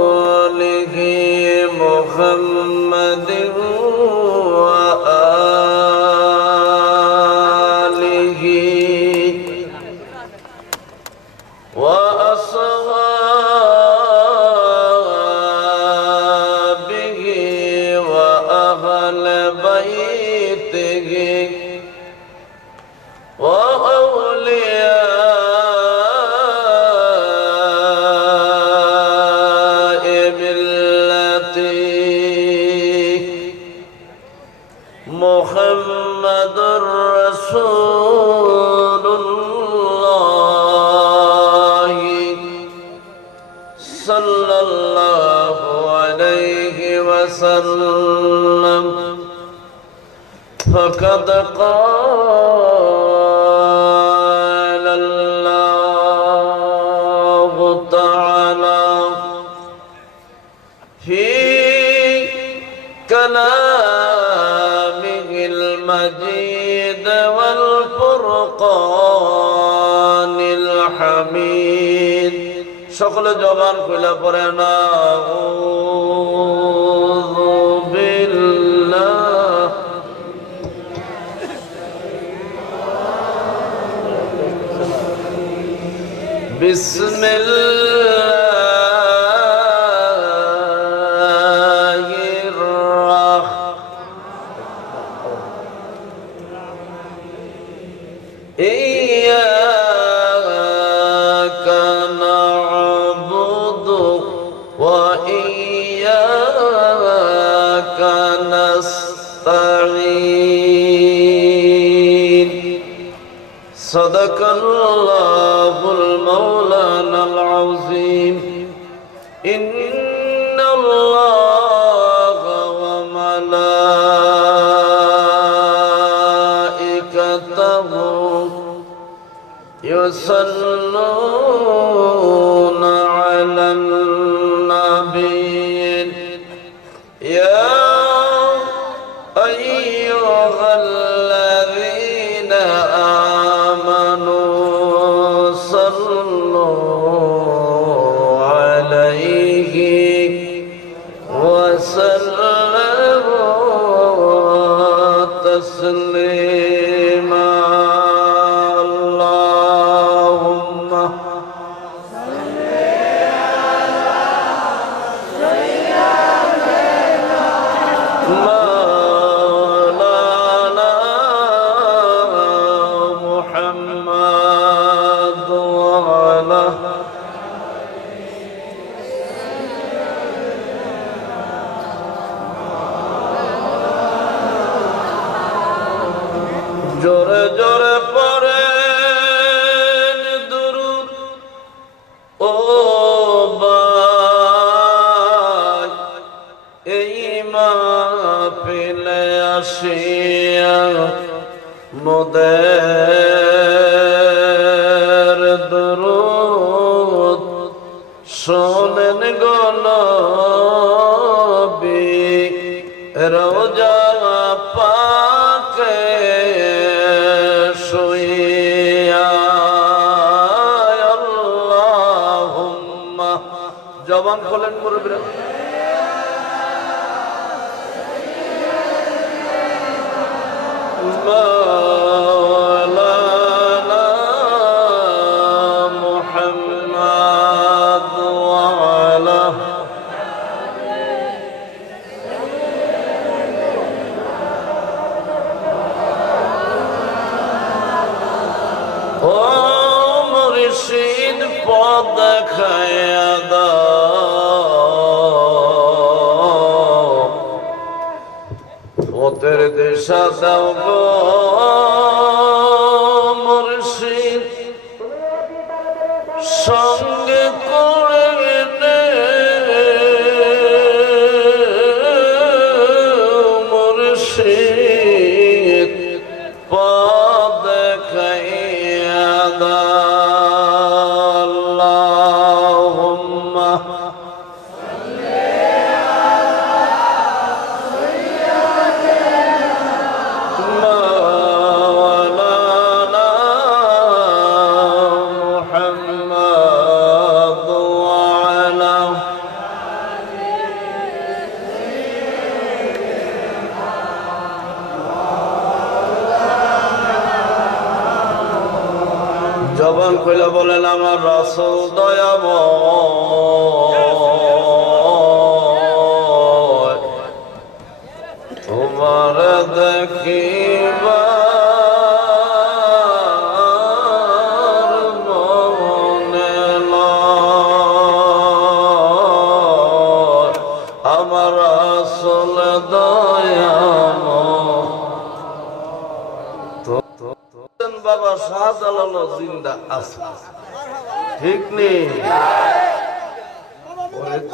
ورسوله محمد وآله وأصحابه وأهل بيته وأولياء ملته محمد رسول الله صلى الله عليه وسلم فقد قال الله تعالى في كلامه المجيد والفرقان الحميد সকল জবান খুলে পড়েন আউযু বিল্লাহ বিসমিল্লাহির রাহমানির ইয়্যাকা না'বুদু ওয়া ইয়্যাকা নাস্তাঈন সাদাকাল্লাহুল মাওলানাল আযীম ইন্নাল্লাহা ওয়া মালাইকাতাহু ইউসাল্লুনা আলান নাবিয়্যিন ইয়া আইয়ুহাল্লাযীনা আমানু সাল্লু আলাইহি ওয়া সাল্লিমু তাসলিমা আল্লাহুম্মা মাওলানা মুহাম্মাদ ওয়া আলা জোরে জোরে পড়েন দুরূদ ও ভাই এই মাহফিলে আসিয়া মোদের দুরূদ শোনেন গো নবী রওজা পাকে শুইয়া আল্লাহুম্মা জবান খোলেন মুরব্বিরা মাওলানা মুহাম্মাদ ওয়া আলা ও মুর্শিদ পথ দেখায়া দাও পথের দিশা দাও গো মুর্শিদ সঙ্গে করে নে মুর্শিদ পথ দেখায়া দাও আল্লাহুম্মা সাল্লি আলা জবান খুলে বলেন আমার রাসূল দয়াময়, তোমার দেখিবার মনে লয়, আমার রাসূল দয়াময়। বাবা শাহজালাল জিন্দা আছে, ঠিক নেই?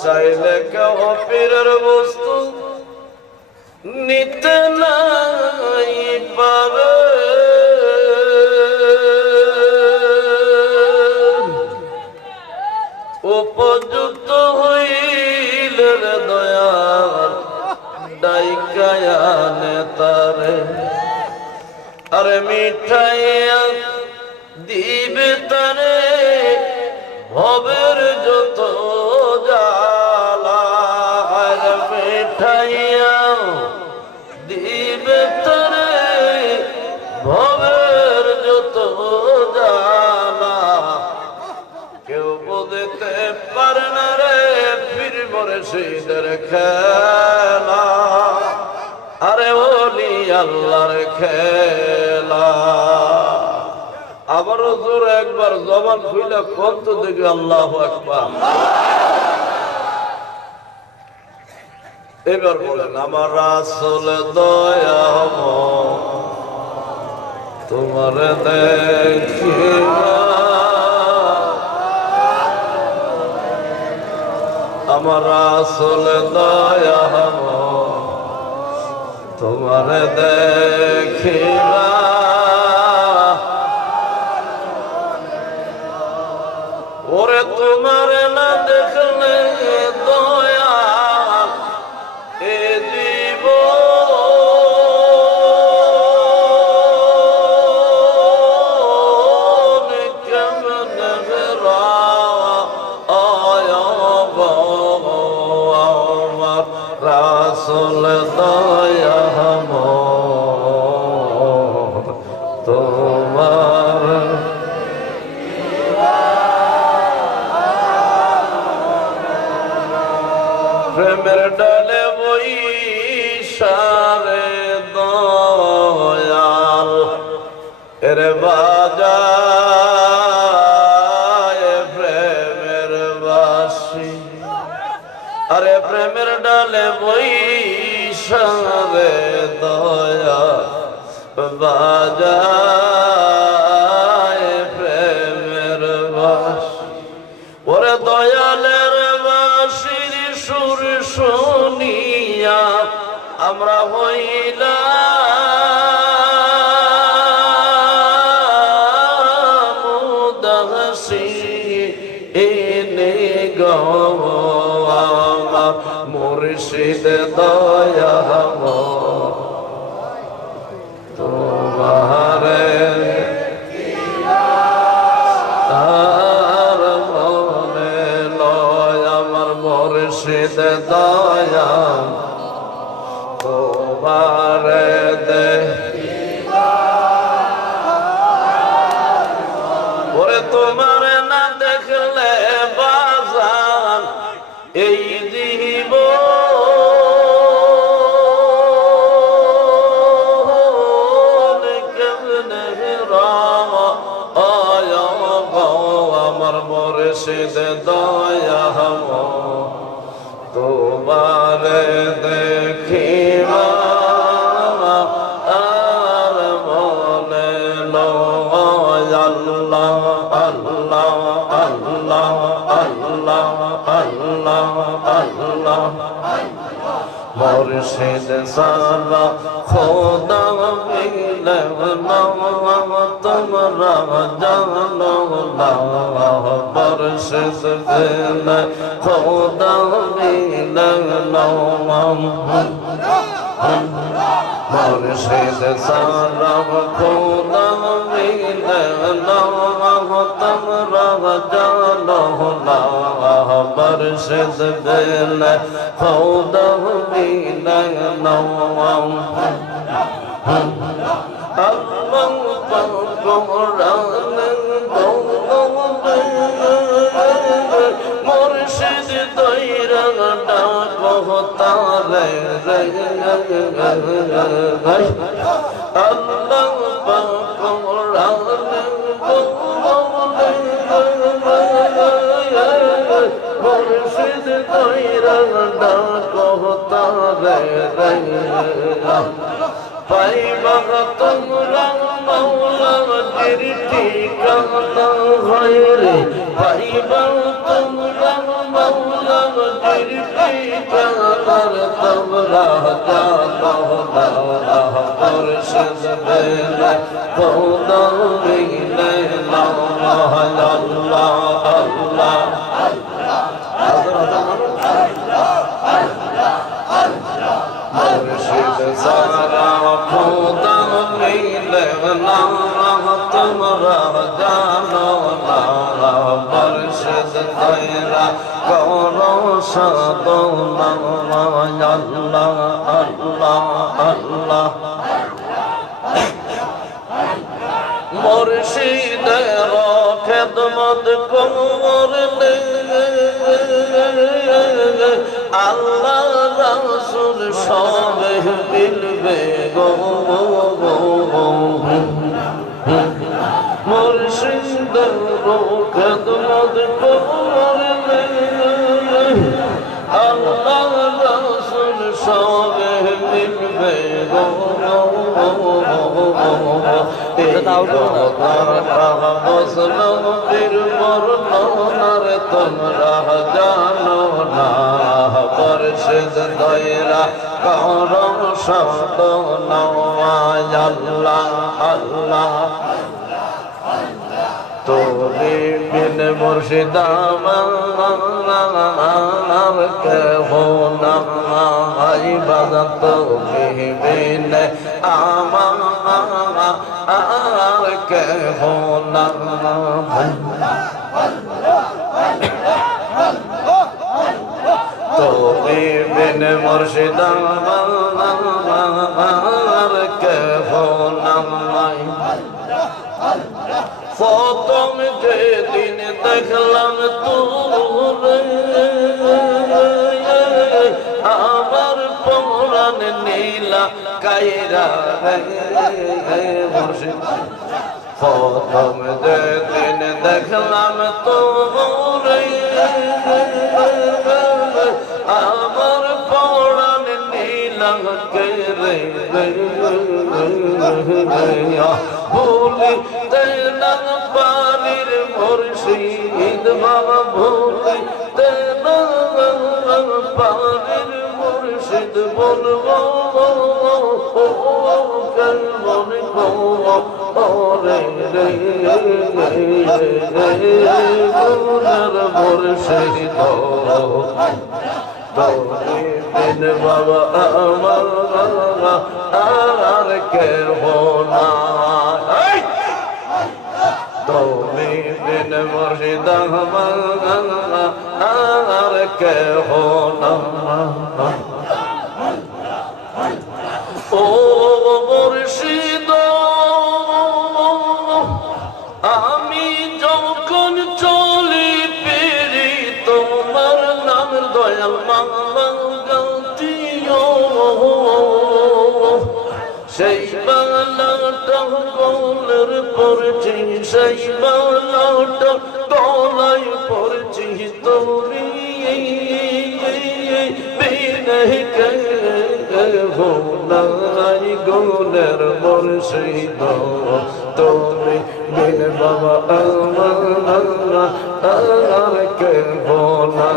চাইলে কেউ পীরের বস্তু নিতে নাই পারে, উপযুক্ত হইলে দয়ার ডাইকায়া নেতারে, আরে মিঠাইয়া দিবে তারে ভবের যত জ্বালা, আরে মিঠাইয়া দিবে তারে ভবের যত জ্বালা, কেউ বলতে পারে না রে পীর মুর্শিদের খেলা, আরে ওলি আল্লাহর খেলা। আবারও জোরে একবার জবান খুলে কত দেখি আল্লাহু আকবার। এবার বলেন আমার রাসূল দয়াময়, তোমার দেখিবা, আমার রাসূল দয়াময়, তোমার দেখিবা, ওরে তোমার না দেখলে দয়া এ জীব কেমন আমার রাসূল দয়াময়, তোমার প্রেমের ডালে বৈশারে দয়াল এরে বাজায় প্রেমের বাঁশি, আরে প্রেমের ডালে বৈশারে দয়াল বাজায় প্রেমের বাঁশি, ওরে দয়ালের বাঁশির সুর শুনিয়া আমরা হইলাম উদাসী, এনে আমার মুর্শিদ দয়াময়, তোমারে তার মনে লয়, আমার মুর্শিদ দয়া, তোমারে দেখিবা, ওরে তোমারে না দেখলে বাজান এই জীব আমার মুর্শিদ দয়াময়, তোমারে দেখিবা, আর মনে লয়, আল্লাহ আল্লাহ আল্লাহ আল্লাহ আল্লাহ আল্লাহ, মুর্শিদ সারা খোদা মিলে না তোমরা জানো না, মুর্শিদ মিলে খোদা মিলে না, মুর্শিদ সারা খোদা মিলে না তোমরা জানো না, মুর্শিদ মিলে খোদা মিলে না, আল্লাহ কোরআন মুর্শিদ দইরা ডাকো তারে আল্লাহ পাক কোরআনে বলে মুর্শিদ দইরা ডাকো তারে পাইবা তোমরা মাওলার ঠিকানা হয় রে পাইবা তোমরা মাওলার ঠিকানার তোমরা জানো না মুর্শিদ বেলা খোদা মিলে আল্লাহ আল্লাহ মুর্শিদ সারা খোদা মিলে না তোমরা জানো না মুর্শিদ দইরা করো সাধনা আল্লাহ আল্লাহ আল্লাহ মুর্শিদের খেদমত করলে আল্লাহ রাসূল সবে মিলবে গো মুর্শিদের খেদমত করলে আল্লাহ রাসূল সবে মিলবে গো তোমরা জানো না মুর্শিদ দইরা করো সাধনা আল্লাহ আল্লাহ তোরে বিন মুর্শিদ আমার কেহ না ইবাদত বিন আমার কেহ না তোরে বিন মুর্শিদ আমার কেহ না প্রথম যেদিন দেখলাম তোরে আমার পরাণ নীলা কায়রা মুর্শিদ প্রথম যেদিন দেখলাম তোরে আমার পরাণ নীলা রে ভুলিতে না পারির মুর্শিদ বাবা ভুলিতে না পারির মুর্শিদ বলবো কেমন রে গুণের মুর্শিদ দিন বাবা আমার আর কেহ না তুমি বিন মুর্শিদ আর কেহ না ও মুর্শিদ আমি যখন চলি পেরি তোমার নাম দয়াল মাঙ্গলতিও সেই বালাটা গলের পড়ছি সেই বালাটা গলায় পড়ছি তোরি বিনয় কে নাই গুণের মুর্শিদ তুমি বিন বাবা আমার কে ভোলা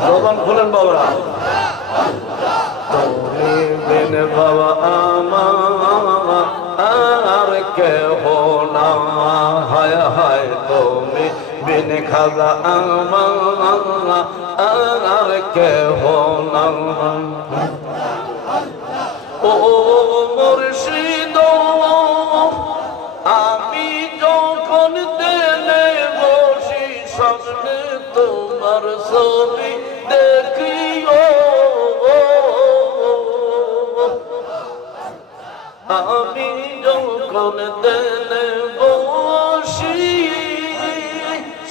জবান খুলেন বাবা তুমি বিন বাবা আমার কে ভোলা হায় হায় তুমি বিন খাজা আমার কে ভোলা ও মুর্শিদ আমি যখন দেলে বসি সামনে তোমার ছবি দেখিও আমি যখন দেলে বসি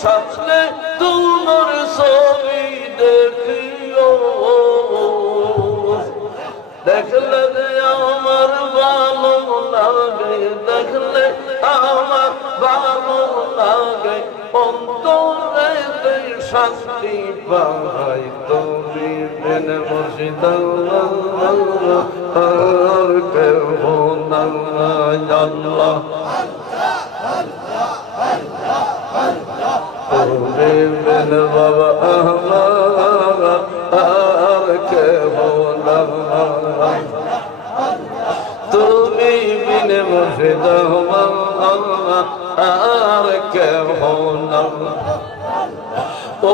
স্বপ্নে তোমার ছবি দেখিও, দেখলে যে আমার ভালো লাগে, দেখলে আমার ভালো লাগে, অন্তরে শান্তি পাই, তুমি বিন মুর্শিদ আর কেউ নাই। আল্লাহ তুমি বিন বাবা আর কেউ নাই, তুমি বিন মুর্শিদ আর কেউ নাই। ও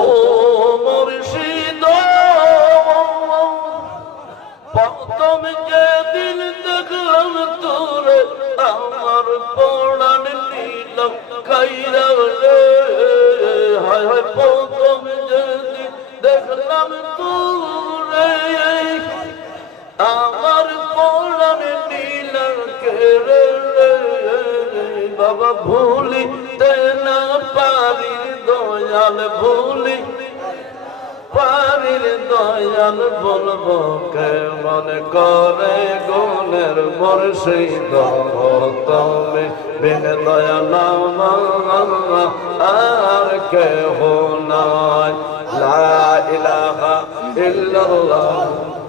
মুর্শিদ প্রথম যেদিন দেখলাম তোরে আমার পড়ান নীল কাইরা রে, হায় হায় প্রথম যেদিন দেখলাম তোরে আমার পড়ান নীল কেরে বাবা, ভুলিতে না পারি দয়াল, ভুলি পারির দয়াল, বলবো কেমন করে গুণের মুর্শিদ তুমি বিন দয়াল আর কেহ নাই। লা ইলাহা ইল্লাল্লাহ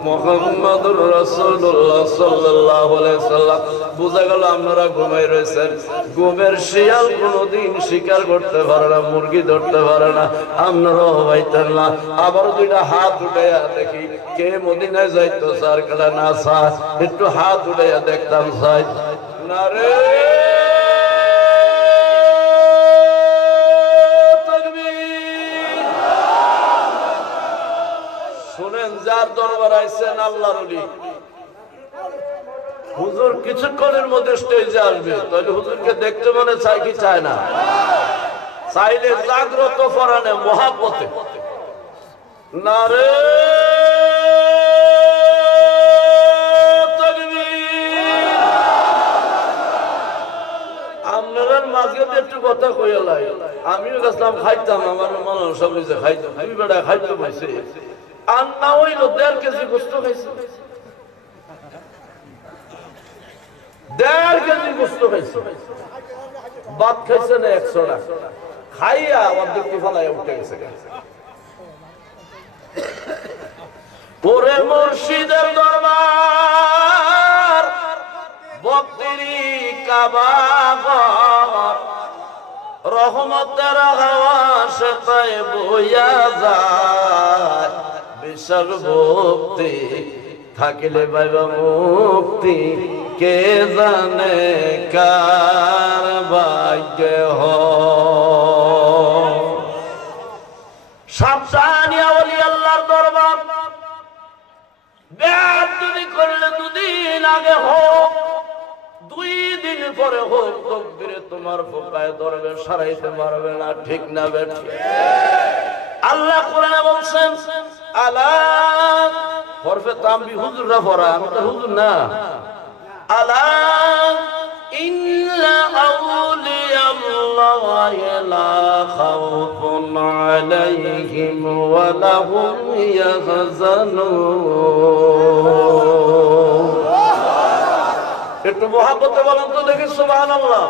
মুহাম্মাদুর রাসূলুল্লাহ সাল্লাল্লাহু আলাইহি সাল্লাম। বুঝা গেল আপনারা ঘুমাই রয়েছেন। ঘুমের শিয়াল কোনদিন শিকার করতে পারে না, মুরগি ধরতে পারে না, আপনারাও হইতেন না। আবার দুইটা হাত উঠাইয়া দেখি কে মদিনায় যাইতো স্যার, কেলা না স্যার, একটু হাত উঠাইয়া দেখতাম স্যার না রে। শুনেন, যার দরবার আইছেন আল্লাহর ওলি, হুজুর কিছুক্ষণের মধ্যে স্টেজে আসবে, তাহলে হুজুরকে দেখতে মনে চায় কি চায় না? চাইলে জাগ্রত ফরানে মহাব্বতে না রে আপনার মাঝে একটু কথা কইয়া লাই। আমিও গেছিলাম খাইতাম, আমার মানুষ সব নিজে খাইতাম, দুই বেড়া খাইতে পাইছে, আর না হইল 1.5 কেজি গোস্ত খাইছে, 1.5 কেজি গোস্ত খাইছে, ভাত খাইছে না 100 টাকা খাইয়া অর্ধেক ফেলাইয়া উঠে গেছে। ওরে মুর্শিদের দরবার ভক্তিরি কাবা, রহমতের হাওয়া সেটাই বইয়া যায়, বিশাল ভক্তি থাকিলে বাইবা মুক্তি, কে জানে কার ভাগ্য হয়। সাবধানিয়া ওলি আল্লাহর দরবার বেয়াদবি করলে 2 দিন আগে হোক, 2 দিন পরে হোক, তকবীরে তোমার ফোকায় ধরবে, সারাইতে পারবে না, ঠিক না বেঠিক? আল্লাহ কোরআনে বলছেন, আলা হরফে তামবি হুজুররা পড়া, আমি তো হুজুর না। আলা ইন্না আউলিয়াল্লাহি লা খাউফুন আলাইহিম ওয়া লাহুম ইয়াহজানুন। একটু মহব্বতে বলেন তো দেখি সুবহানাল্লাহ।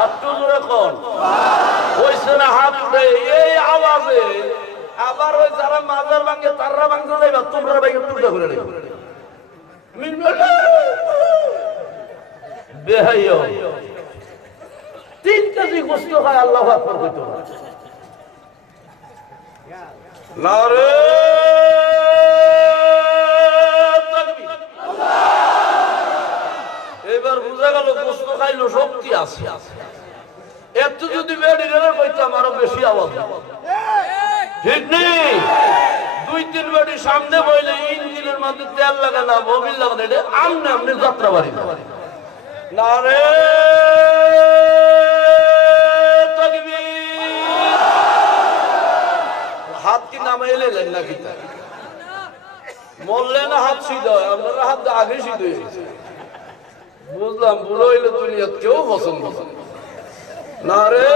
আর একটু জোরে কোন হইছে না হাত উঠে এই আওয়াজে। আবার ওই যারা মাজার ভাঙে তাররা ভাঙতে যাইবা, তোমরা ভাই একটু উল্টা করে নেবে বেহাইও। 3 কেজি গোশত খায় আল্লাহু আকবার কইতো না রে তাকবীর। এবার বুঝা গেল গোশত খাইলো শক্তি আছে। এত যদি বেড়ি কইতাম আরো বেশি আওয়াজ, ঠিক নেই? 2-3 বেড়ি সামনে বইলে ইঞ্জিনের মধ্যে তেল লাগে না, মোবিল লাগে না, আমনে আমনে যাত্রা বাড়ি না রে তাকবীর। হাত কি নামাইলে না কি মরলে না হাত সিধা হয়? আপনারা হাত আগে সিধে হয়েছে, বুঝলাম। বুড়ো হইলে দুনিয়া কেউ পছন্দ না রে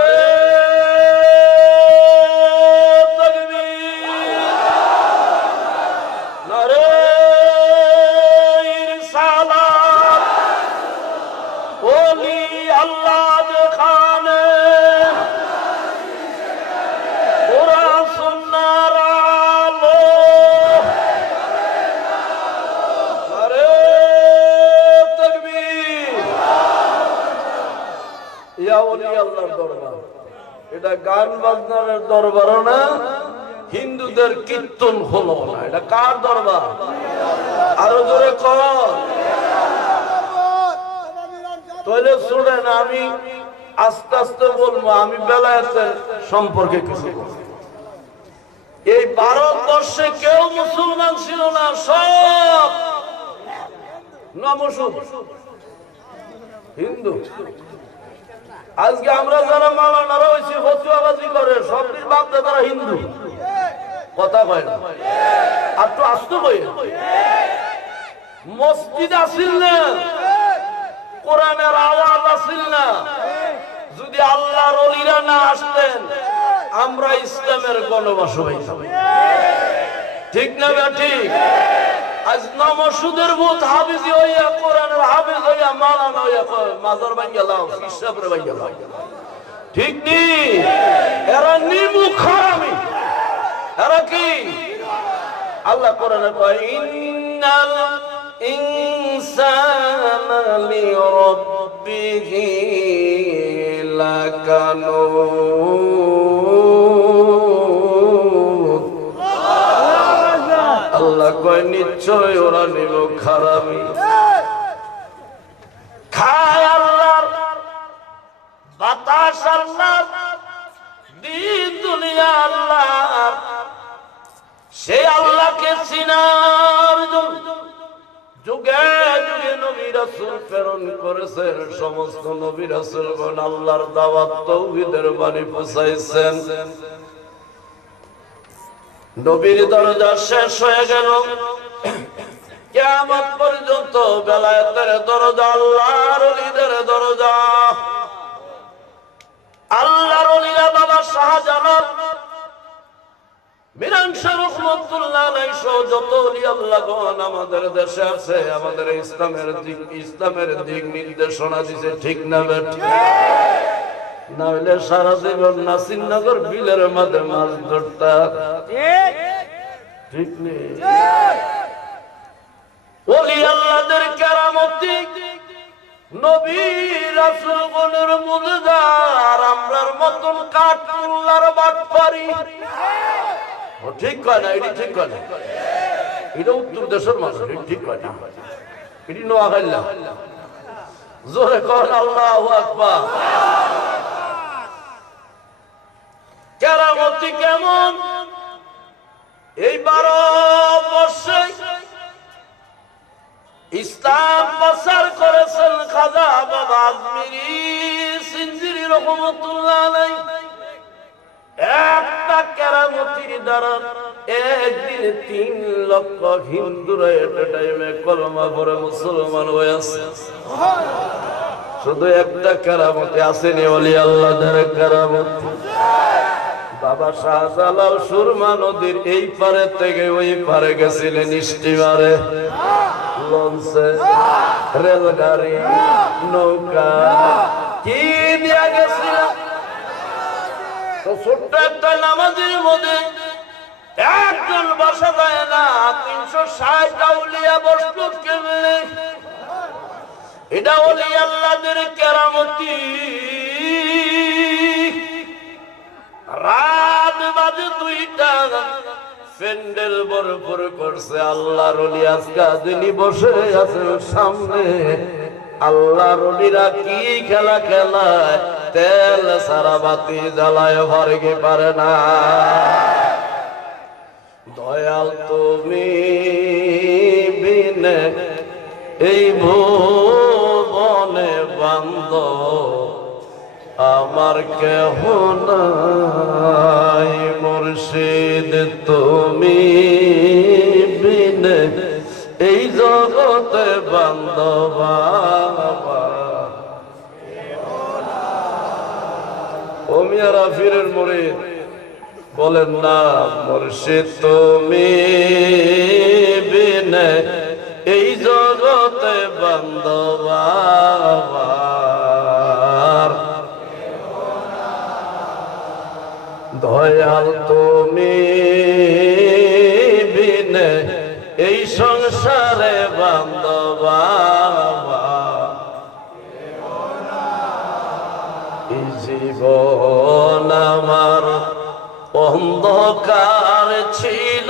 ওলি আল্লাহ যেখানে কোরআন সুন্নাহর আলো আরে তাকবীর ইয়া ওলি আল্লাহর দরবার এটা গান বাজনার দরবার না হিন্দুদের কীর্তন হলো না এটা কার দরবার আরো জোরে কর তাহলে শুনেন আমি আস্তে আস্তে বলবো আমি বেলায়েতের সম্পর্কে কিছু এই ভারতবর্ষে কেউ মুসলমান ছিল না সব নমসূদ হিন্দু আজকে আমরা যারা মাওলানারা হইছি ফতুয়াবাজি করে সবটির বাপ দাদারা হিন্দু কথা কয় না আর তো আসতে কই মসজিদ আসিল না কোরআনের আওয়াজ আসিল না যদি আল্লাহর ওলিরা না আসতেন আমরা ইসলামের গণবাস হইতাম ঠিক না ঠিক আজ নমসুদের ভূত হাফিজি হইয়া কোরআনের হাফিজ হইয়া মাওলানা হইয়া মাজার ভাঙ্গা লাও হিসাবের ভাঙ্গা লাও ঠিক নি এরা নিমুখ হারামি এরা কি আল্লাহ কোরআনে কয় ইন্নাল ইনসানা লিরাব্বিহি লাকানুত আল্লাহ কয় নিশ্চয় ওরা নিমুখ হারামি খায় আল্লাহর বাতাস আল্লাহর দিন দুনিয়া আল্লাহর সেই আল্লাহকে চিনার জন্য যুগে যুগে নবী রাসূল প্রেরণ করেছেন সমস্ত নবী রাসূলগণ আল্লাহর দাওয়াত তাওহীদের বাণী পৌঁছাইছেন নবীর দরজা শেষ হয়ে গেল কিয়ামত পর্যন্ত বেলায়েতের দরজা আল্লাহর ওলিদের দরজা আল্লাহর ওলিরা বাবা শাহজালাল মিরান শাহ রহমাতুল্লাহ আলাইহি সহ যত ওলি আল্লাহগণ আমাদের দেশে আছে আমাদের ইসলামের দিক নির্দেশনা দিয়েছে ঠিক না ঠিক না হলে সারা জীবন নাসিরনগর বিলের মধ্যে মাছ ধরতা ঠিক নেই ওলি আল্লাহদের কেরামতি নবী রাসূলগণের মুজিজা আর আমরার মতন কাঠুল্লার বাটপারি ও ঠিক কয় না এটি ঠিক কয় না এটা উত্তর দেশের মানুষ ঠিক কয় না এটি নোয়াখালী জোরে কর আল্লাহু আকবার কেরামতি কেমন এই 12 বর্ষে ইসলাম প্রচার করেছেন খাজা বাবা আজমিরি সিনজিরি রহমাতুল্লাহ আলাইহি একটা কেরামতির দ্বারা একদিন 3 লক্ষ হিন্দুরা এট টাইমে কলমা পড়ে মুসলমান হয়েছে শুধু একটা কেরামতি আসেনি ওলি আল্লাহদের কেরামতি বাবা শাহজালাল সুরমা নদীর এই পারে থেকে ওই পারে গেছিলেন স্টিমারে লঞ্চে রেলগাড়ি নৌকা কি নিয়ে গেছিল তো ছোট্ট একটা নামাজের মধ্যে একজন বসা যায় না 360 আউলিয়া বসলো কেমনে এটা ওলি আল্লাহদের কেরামতি রাত বাজে 2টা প্যান্ডেল ভরপুর করছে আল্লাহর ওলি আজকা যিনি বসে আছেন সামনে আল্লাহর ওলিরা কি খেলা খেলায় তেল সারা বাতি জ্বালায় ভরকে পারে না দয়াল তুমি বিনে এই ভুবনে বান্ধব আমার কেহ নাই মুর্শিদ তুমি বিনে এই জগতে বান্ধব ও মিয়া রাফিরের মুরিদ বলেন না মুর্শিদ তুমি বিনে এই জগতে বান্ধব দয়াল তুমি বিনে এই সংসারে বান্ধবা এই জীবন আমার অন্ধকার ছিল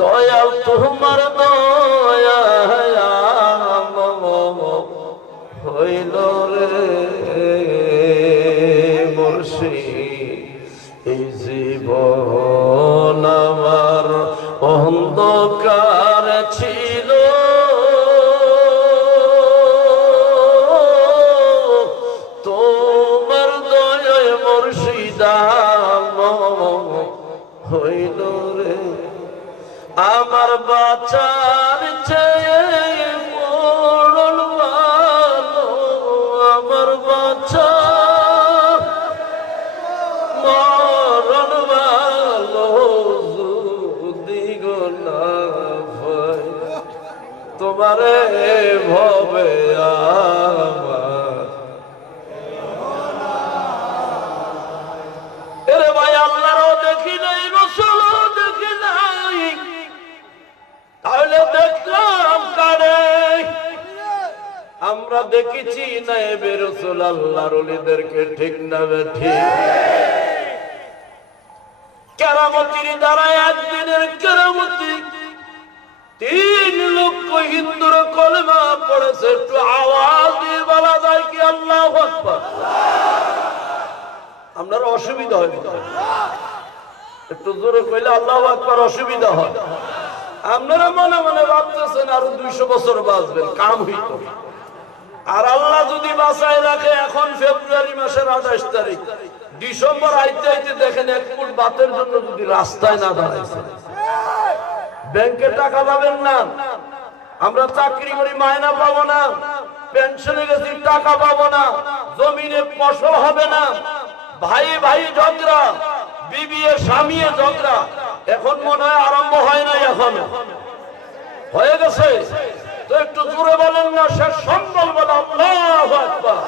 দয়াল তোমার দয়া হইল রে মুর্শিদ এই জীবন আমার অন্ধকার ছিল তোমার দয়ায় মুর্শিদ হইল রে আমার বাঁচার চেয়ে মরণ ভালো আমার বাঁচা মরণ ভালো যদি গো না ভয় তোমারে ভবে আমার এরে ভাই আল্লাহরও দেখি নাই রসুলও দেখি নাই তাহলে দেখলাম কারে আমরা দেখেছি নায়েবে রাসূল আল্লাহর ওলিদেরকে ঠিক না ঠিক কেরামতির দ্বারা একদিনের কেরামতি 3 লক্ষ হিন্দুর কলেমা পড়েছে একটু আওয়াজ দিয়ে বলা যায় কি আল্লাহু আকবার আপনার অসুবিধা হয় একটু জোরে কইলে আল্লাহু আকবার অসুবিধা হয় আপনারা মনে মনে ভাবতেছেন আরো 200 বছর বাঁচবেন কাম হইতো আর আল্লাহ যদি বাঁচায় রাখে এখন ফেব্রুয়ারি মাসের 28 তারিখ ডিসেম্বর আইতে আইতে দেখেন 1 ফুট বাতের জন্য যদি রাস্তায় না দাঁড়াইছে ব্যাংকে টাকা পাবেন না আমরা চাকরি করি মায়না পাবো না পেনশনে গেছি টাকা পাবো না জমিনে ফসল হবে না ভাই ভাই ঝগড়া বিবিয়ে স্বামীয়ে ঝগড়া এখন মনে হয় আরম্ভ হয় নাই এখন হয়ে গেছে তো একটু জোরে বলেন না শেষ সম্বল বলে আল্লাহু আকবার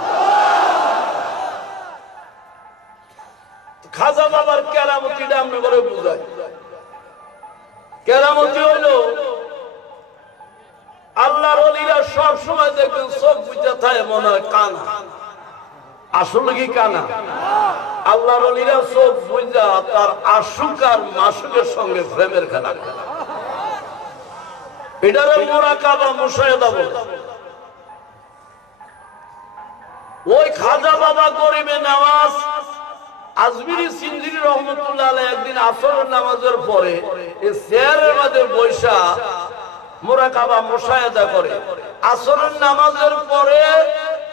খাজা বাবার কেরামতিটা আমি করে বুঝাই কেরামতি হইলো আল্লাহর ওলিরা সব সময় দেখবেন চোখ বুঝে থাকে মনে হয় কানা আসলে কি কানা আল্লাহর ওলিরা চোখ বুঝা তার আশুক আর মাসুকের সঙ্গে প্রেমের খেলা এটারে মুরাকাবা মুশাহাদা বলে ওই খাজা বাবা গরিবে নওয়াজ আজমিরি সিন্ধিরি রহমতুল্লাহ আলাইহি একদিন আসরের নামাজের পরে এই চেয়ারের মধ্যে বৈশা মুরাকাবা মুশাহাদা করে আসরের নামাজের পরে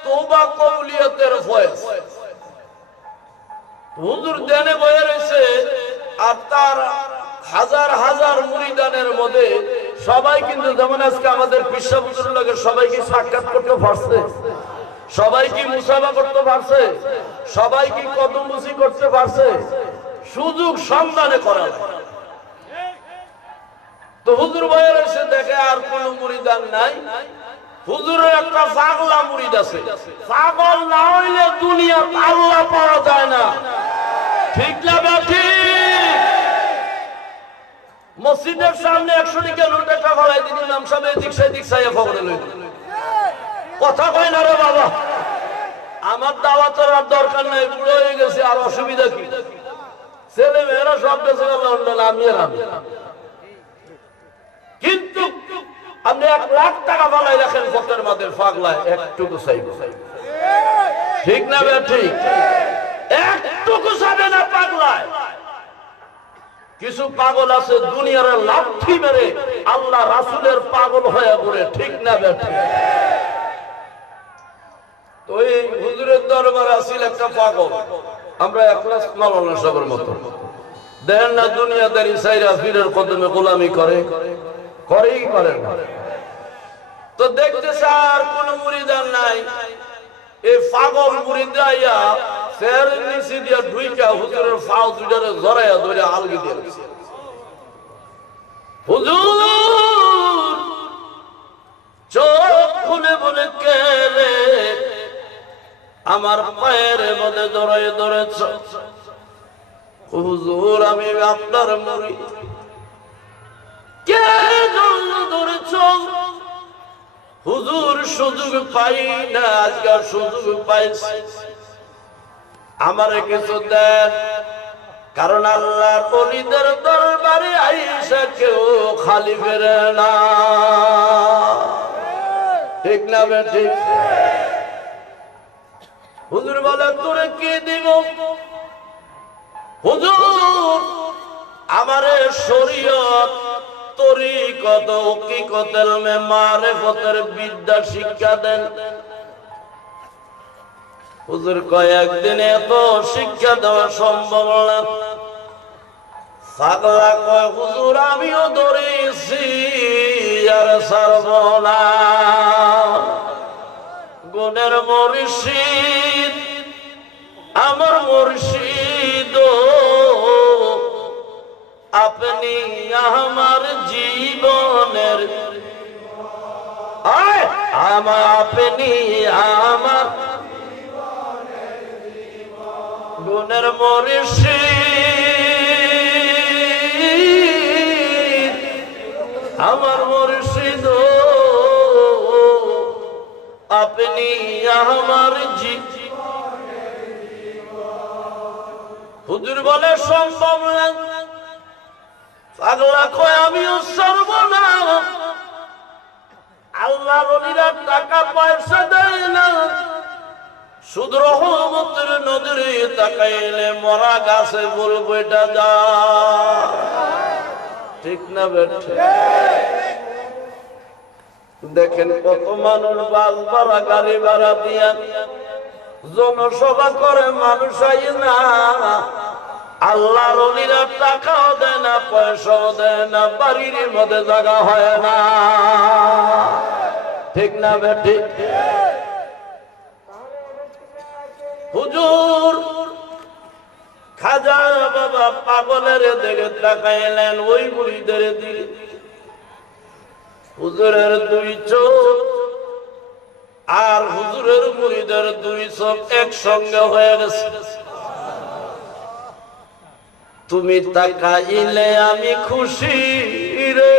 তওবা কবুলিয়তের ফয়েজ হুজুর দেনে বয়ে রয়েছে আর তার হাজার হাজার মুরিদানের মধ্যে সবাই কিন্তু যেমন আজকে আমাদের পিসা হুজুরের লগে সবাইকে সাক্ষাৎ করতে পারছে সবাই কি মুসাফা করতে পারছে সবাই কি কদমবুসি করতে পারছে সুযোগ সন্ধানে করা তো হুজুর বয়ে রয়েছে দেখে আর কোন মুরিদান নাই হুজুরের একটা পাগলা মুরিদ আছে পাগল না হইলে দুনিয়া আল্লাহ পাওয়া যায় না ঠিক না বেঠি মসজিদের সামনে 100 টাকা নোট একটা গলায় দিন নাম সামনে এদিক সেদিক চাইয়া ফগড়ে লইল কথা কয় না রে বাবা আমার দাওয়াতের আর দরকার নাই বুড়ো হয়ে গেছে আর অসুবিধা কি ছেলে মেয়েরা সব দেশে লন্ডন আমি আর আমি কিন্তু আপনি 1 লাখ টাকা বানাই রাখেন পকেটের মধ্যে পাগলায় একটুকু চাইবো ঠিক না বে ঠিক একটুকু চাবে না পাগলায় কিছু পাগল আছে দুনিয়ার লাঠি মেরে আল্লাহ রাসূলের পাগল হয়ে পড়ে ঠিক না বে ঠিক তো এই হুজুরের দরবারে আসিল একটা পাগল আমরা একলাস মাওলানা সাহেবের মতো দেখেন না দুনিয়াদারি সাইরা পীরের কদমে গোলামি করেই করে না তো দেখতেছে আর কোন মুরিদান নাই এই পাগল মুরিদ আইয়া ফের নিচে দিয়া ঢুইকা হুজুরের ফাও দুইটারে জড়াইয়া ধরে আলগি দিয়ে হুজুর চোখ খুলে বলে কে মধ্যে জড়াই ধরেছ। হুজুর আমি আপনার মুরিদ। কে জন্য ধরেছ? হুজুর সুযোগ পাই না, আজকে সুযোগ পাইছি, আমারে কিছু দেন। কারণ আল্লাহর ওলিদের দরবারে আইসা কেউ খালি ফেরে না, ঠিক না বেঠিক? হুজুর বলে তোরে কি দিব? হুজুর আমারে শরীয়ত, তরিকত, হকিকতের মারিফতের বিদ্যা শিক্ষা দেন। হুজুর কয়েকদিনে এত শিক্ষা দেওয়া সম্ভব না। পাগলা কয় হুজুর আমিও ধরেছি আর ছাড়ব না। গুণের মুর্শিদ আমার মুর্শিদ, আপনি আমার জীবনের, আপনি আমার গুণের মুর্শিদ, আমার মুর্শিদ, আপনি আমার হুজুর বলে সম্ভব না। পাগলা কয় আমিও ছাড়ব না। আল্লাহর ওলিরা টাকা পয়সা দেয় না, শুধু রহমতের নজরে তাকাইলে মরা গাছে বলবো এটা যা, ঠিক না বেঠে? দেখেন কত মানুষ বাস ভাড়া গাড়ি ভাড়া দিয়া জনসভা করে, মানুষ আই না। আল্লাহর ওলিরা টাকাও দেয় না, পয়সাও দেয় না, বাড়ির মধ্যে জায়গা হয় না, ঠিক না বেঠি? হুজুর খাজা বাবা পাগলের দিকে তাকাইলেন, ওই মুরিদের দিকে। হুজুরের দুই চোখ আর হুজুরের মুরিদের দুই চোখ একসঙ্গে হয়ে গেছে। তুমি তাকাইলে আমি খুশি রে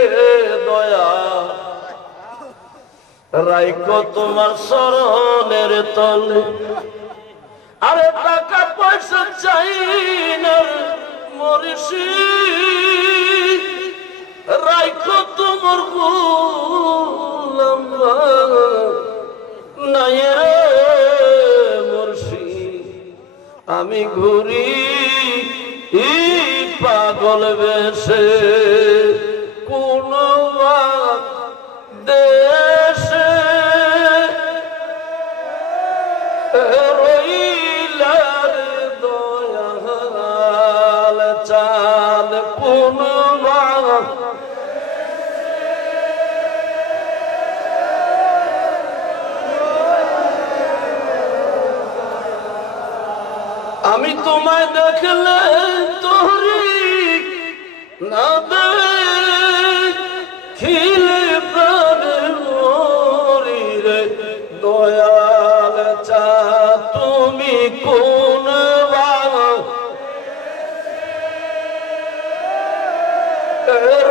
দয়া, রাইখো তোমার চরণের তলে। আরে টাকা পয়সা চাই না মুর্শিদ, রাইখো তোমার গোলাম নাই রে মুর্শিদ। আমি ঘুরি পাগল বেশে কোন দেশে, রইলার দয়াল চাঁদ কোন আমি তোমায় দেখলে তোরি না দেখিলে প্রাণে মরি রে দয়াল চা, তুমি কোন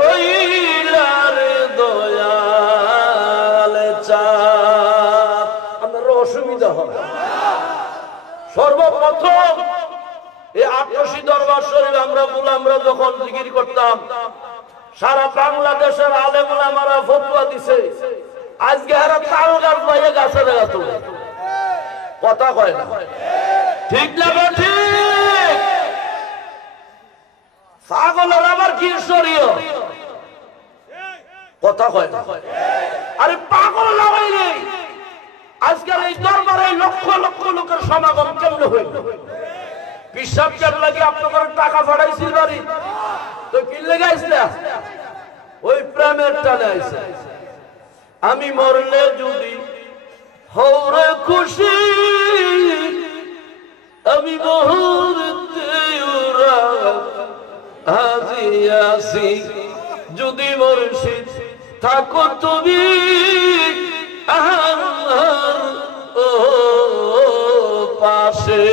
রইলার দয়াল চা। আপনার অসুবিধা হবে। সর্বপ্রথম এই ৮৮ দরবার শরীফ আমরা যখন জিকির করতাম, সারা বাংলাদেশের আলেম ওলামারা ফতোয়া দিছে। আজকে এরা তাল গাছ পাইয়ে গাছে লাগাত, কথা কয় না, ঠিক না? ঠিক। পাগলের আবার কি শরীয়ত, কথা কয় না। আরে পাগল লাগাইলে আজকের এই দরবারে লক্ষ লক্ষ লোকের সমাগম কেমন হইল? পিসাব কেন লাগে আপনাদের টাকা পাঠাইছিল বাড়ি, তো কি লেগে আইসলে? ওই প্রেমের টানে আইসে। আমি মরলে যদি হৌরে খুশি, আমি মুহূর্তে হাজি আসি। যদি মুর্শিদ থাকো তুমি ও পাশে,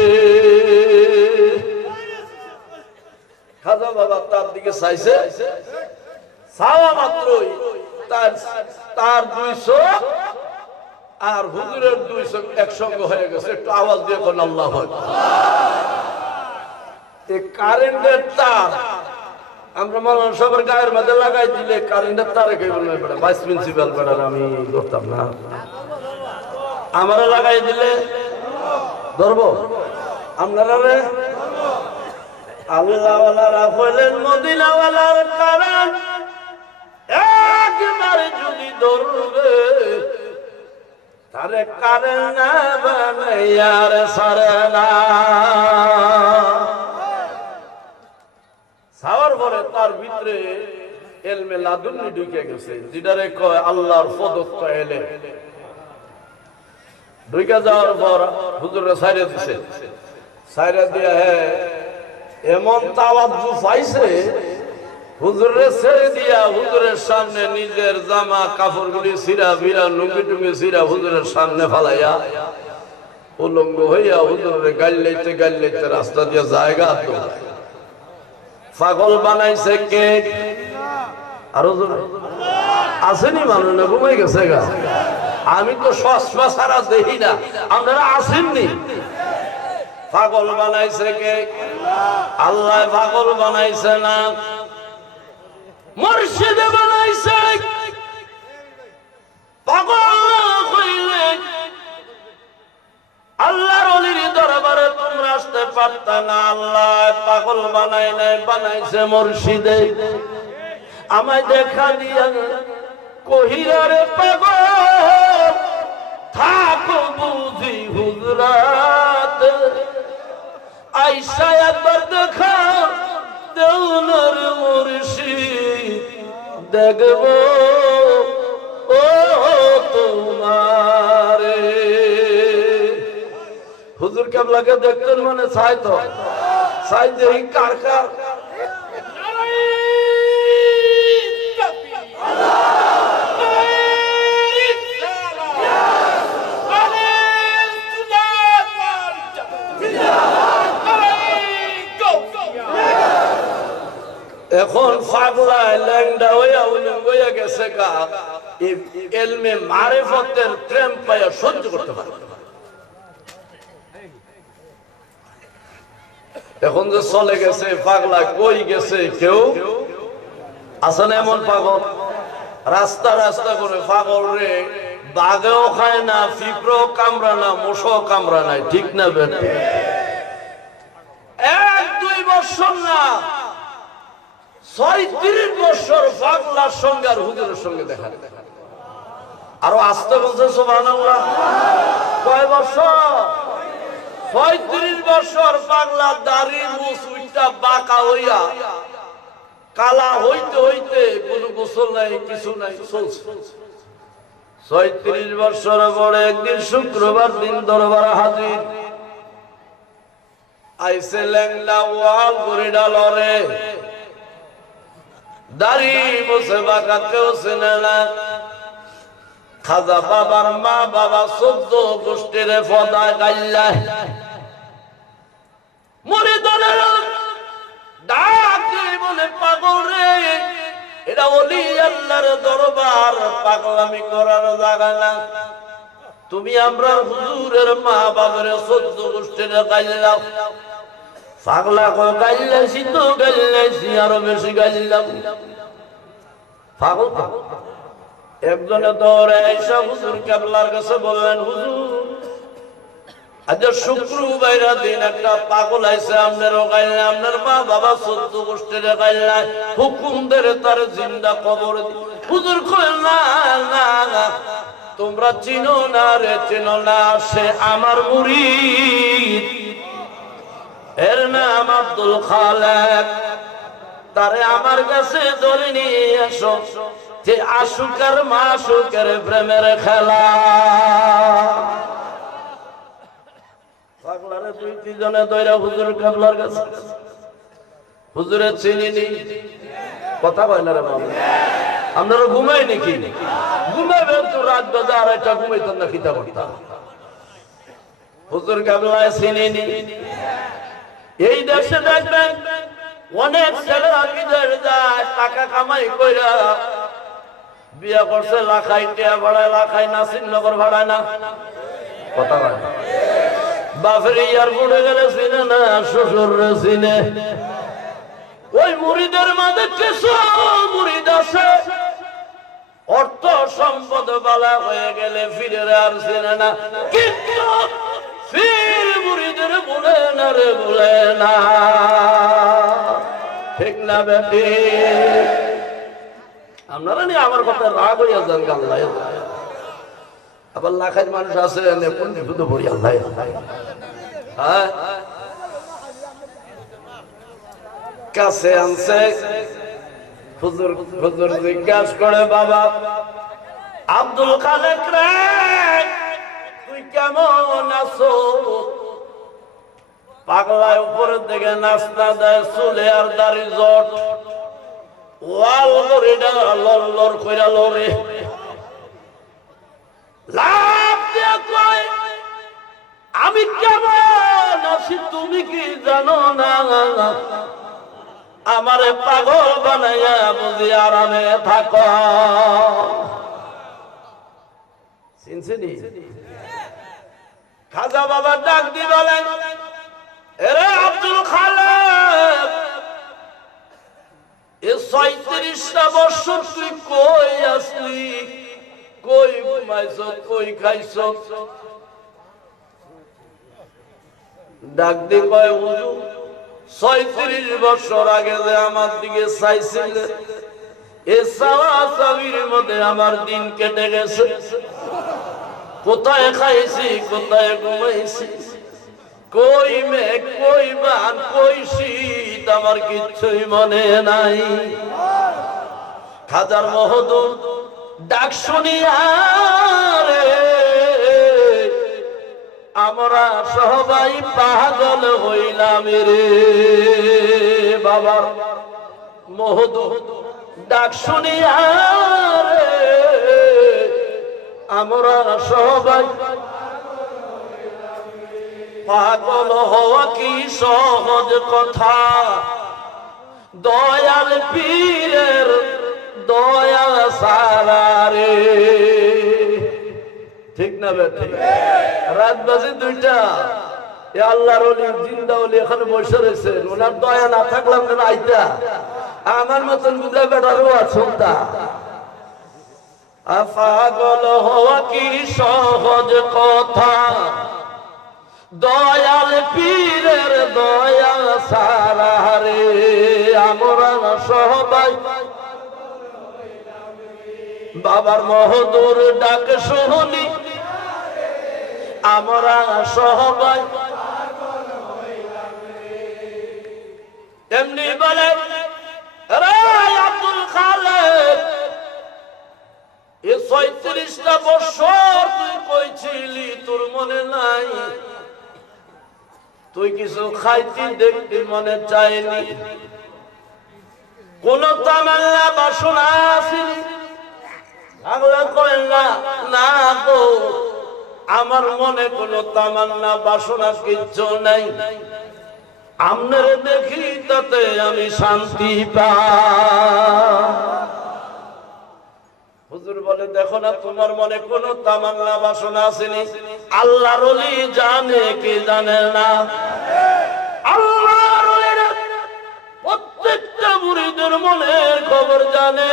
খাজা বাবা তার দিকে চাইছে, চাওয়া মাত্রই তার 200 আর হুজুরের 200 একসঙ্গে হয়ে গেছে। একটু আওয়াজ দিয়ে কোন আল্লাহ হয়। এই কারেন্টের তার আমরা মাওলানা সাহেবের গায়ের মধ্যে লাগাই দিলে কারেন্টের তারে কে বলবে বেটা, ভাইস প্রিন্সিপাল বেটা আমি ধরতাম না, আমারা লাগাই দিলে ধরবো আপনারা রে। আল্লাহ ওয়ালারা হইলেন মদিনাওয়ালার কারণ, একবার যদি ধরবে তারে কারেন না বানাইয়ার সারে না। সাওয়ার পরে তার ভিতরে এলমে লাদুন্নি ঢুকে গেছে, যেটারে কয় আল্লাহর প্রদত্ত এলে। ঢুকে যাওয়ার পর হুজুরে ছাইরে দিছে, ছাইরে দিয়ে এমন তাওয়াজ্জু পাইছে, হুজুরে ছেড়ে দিয়া হুজুরের সামনে নিজের জামা কাপড়গুলি ছিঁড়া ভিড়া লুঙ্গি টুঙ্গি ছিঁড়া হুজুরের সামনে ফালাইয়া উলঙ্গ হইয়া হুজুরের গাইলাইতে গাইলাইতে রাস্তা দিয়ে জায়গা তো পাগল বানাইছে কে? আরো আসেনি মানুষ না ঘুমাই গেছে গা। আমি তো সস্তা সারা দেখি না, আপনারা আসেননি। পাগল বানাইছে কে? আল্লাহ পাগল বানাইছে না, মুর্শিদে বানাইছে। পাগল হইলে আল্লাহর ওলির দরবারে তোমরা আসতে পারত না। আল্লাহ পাগল বানাই নাই, বানাইছে মুর্শিদে। আমায় দেখা দিয়া কহিরারে পাগল থাকো বুঝি হুজরাত, আইসা একবার দেখা দেউনার মুর্শিদ দেখব ও তোমারে। হুজুর কেবলাকে দেখতেন মানে চাই তো চাই দেখি কার কার এখন পাগলায় ল্যাংডা হইয়া উলঙ্গ হইয়া গেছে গা, এলমে মারিফতের প্রেম পাইয়া সহ্য করতে পারে। এখন যে চলে গেছে পাগলা, কই গেছে কেউ আছে না? এমন পাগল রাস্তা রাস্তা করে পাগল রে, বাঘেও খায় না, পিঁপড়েও কামড়া না, মোষও কামড়া নাই, ঠিক না বেটা? 1-2 বছর না, 36 বছর পাগলার সঙ্গে আর হুজুরের সঙ্গে দেখা। আরো আসতে বলছে সুবহানাল্লাহ। কয় বছর? 35 বছর। পাগলা দাড়ি মুছ উইটা বাঁকা হইয়া কালা হইতে হইতে কোনো গোসল নাই, কিছু নাই, চলছে। 36 বছর পরে একদিন শুক্রবার দিন দরবার হাজির। আইসে ল্যাংলা ওয়াল করে ডালরে, দাড়ি বসে বাঁকা, কেউ চেনে না। খাজা বাবার মা বাবা 14 গোষ্ঠীর ফদায় গাইল্লা মরে দলের ডাকে বলে পাগল রে, এটা ওলি আল্লাহর দরবার, পাগলামি করার জায়গা না। তুমি আমরা হুজুরের মা বাবার 14 গোষ্ঠীর গাইল্লা। পাগলা কো গাইলাছি তো গাইলাছি, আরো বেশি গাইলাম। পাগল একজনে দৌড়ে এসে হুজুর কেবলার কাছে বললেন, হুজুর আজ শুক্রবারের দিন একটা পাগল আইছে, আপনারও গাইলে, আপনার মা বাবা 14 গোষ্ঠীর গাইলে, হুকুম ধরে তার জিন্দা কবর। হুজুর কই না না না, তোমরা চিনো না রে, চিনো না, সে আমার মুরিদ, এর নাম আব্দুল খালেক। তারে আমার কাছে ধরে নিয়ে এসো, যে আশুক আর মাশুকের প্রেমের খেলা। পাগলারে 2-3 জনে দইরা হুজুর কেবলার কাছে। হুজুরে চিনিনি, কথা কয় না রে বাবা। আপনারা ঘুমাই নাকি? ঘুমাবেন তো, রাত বাজে 2:30 ঘুমাইতেন না, খিতা করতাম। হুজুর কেবলায় চিনিনি। এই দেশে দেখবেন অনেক ছেলেরা বিদেশ যায় টাকা কামাই কইরা বিয়া করছে, লাখাই টিয়া ভাড়ায়, লাখাই নাসিরনগর ভাড়ায় না কথা বলে। বাপের এয়ারপোর্টে গেলে চিনে না, শ্বশুর চিনে। ওই মুরিদের মাঝে কিছু মুরিদ আছে অর্থ সম্পদ বালা হয়ে গেলে ফিরে আর চিনে না, কিন্তু ফির মুরিদের বলে না রে, বলে না, ঠিক না বেটি? আপনারা নিয়ে আমার কথা রাগ হইয়া যান গাল্লাই। আবার লাখাই মানুষ আছে শুধু বলি আল্লাহ। হ্যাঁ, কাছে আনছে হুজুর, হুজুর জিজ্ঞাসা করে, বাবা আব্দুল খালেক রে, তুই কেমন আছো? পাগলায় উপরের দিকে নাস্তা দেয়, চুলে আর দাড়ি জট, ওয়াল লড়িটা লড় কইরা লড়ে, লাভ দিয়ে কয়, আমি কেমন আছি তুমি কি জানো না? আমারে পাগল বানাইয়া বুঝি আরামে থাকো। চিনছিনি? খাজা বাবা ডাক দি বলেন, এরে আব্দুল খালেক, এ ৩৬টা বছর তুই কই আসলি? কই ঘুমাইছ, কই খাইছ? ডাক দি কয়, হুজুর ৩৬ বছর আগে যে আমার দিকে চাইছিল, এ চাওয়াচাওয়ির মধ্যে আমার দিন কেটে গেছে। কোথায় খাইছি, কোথায় ঘুমাইছি, কই মেঘ, কই বান, কই শীত, আমার কিচ্ছুই মনে নাই। খাজার মহোদয় ডাক শুনিয়া রে, আমরা সবাই পাগল হইলাম রে। বাবার মহোদয় ডাক শুনিয়া রে, আমরা সবাই পাগল হওয়া কি সহজ কথা, দয়াল পীরের দয়া সারা রে। ঠিক না বেঠি? রাত বাজে 2টা, এ আল্লাহর ওলি, জিন্দা ওলি এখানে বসে রয়েছেন, ওনার দয়া না থাকলাম না আইতা। আমার মতন বুঝা বেটারও আছন্তা। পাগল হওয়া কি সহজ কথা, দয়াল পীরের দয়া সারা রে। আমরা সবাই বাবার মহদুর ডাক শুনি, আমরা সবাই এমনি বলে, রে আব্দুল খালেক, এ ৩৬টা বছর তুই কইছিলি, তোর মনে নাই? তুই কিছু খাইতি দেখতি মনে চাইনি, কোন তামান্না বাসনা আসিনি? আগলা কয় না, না গো, আমার মনে কোনো তামান্না বাসনা কিচ্ছু নাই, আপনারে দেখি তাতে আমি শান্তি পাই। হুজুর বলে, দেখো না, তোমার মনে কোনো তামান্না বাসনা আসেনি, আল্লাহর ওলি জানে কি জানে না? আল্লাহর ওলিরা প্রত্যেকটা মুরিদের মনের খবর জানে।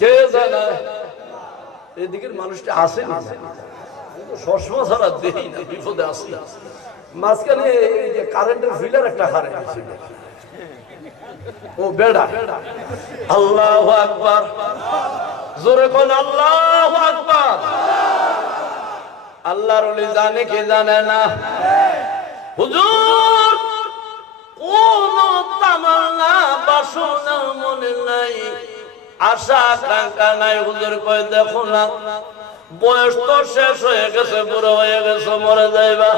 কে জানে? এদিকের মানুষটা আসে না, সসমা ছাড়া দেখি না, বিপদে আসি। মাঝখানে এই যে কারেন্টের ফিলার একটা হারে ছিল, ও বেড়া। আল্লাহু আকবার, জোরে কোন আল্লাহু আকবার। আল্লাহর ওলি জানে কি জানে না? হুজুর কোন তামান্না বাসনা মনে নাই, আশা আকাঙ্ক্ষা নাই। হুজুর কয়, দেখো না, বয়স তো শেষ হয়ে গেছে, বুড়ো হয়ে গেছে, মরে যাইবা,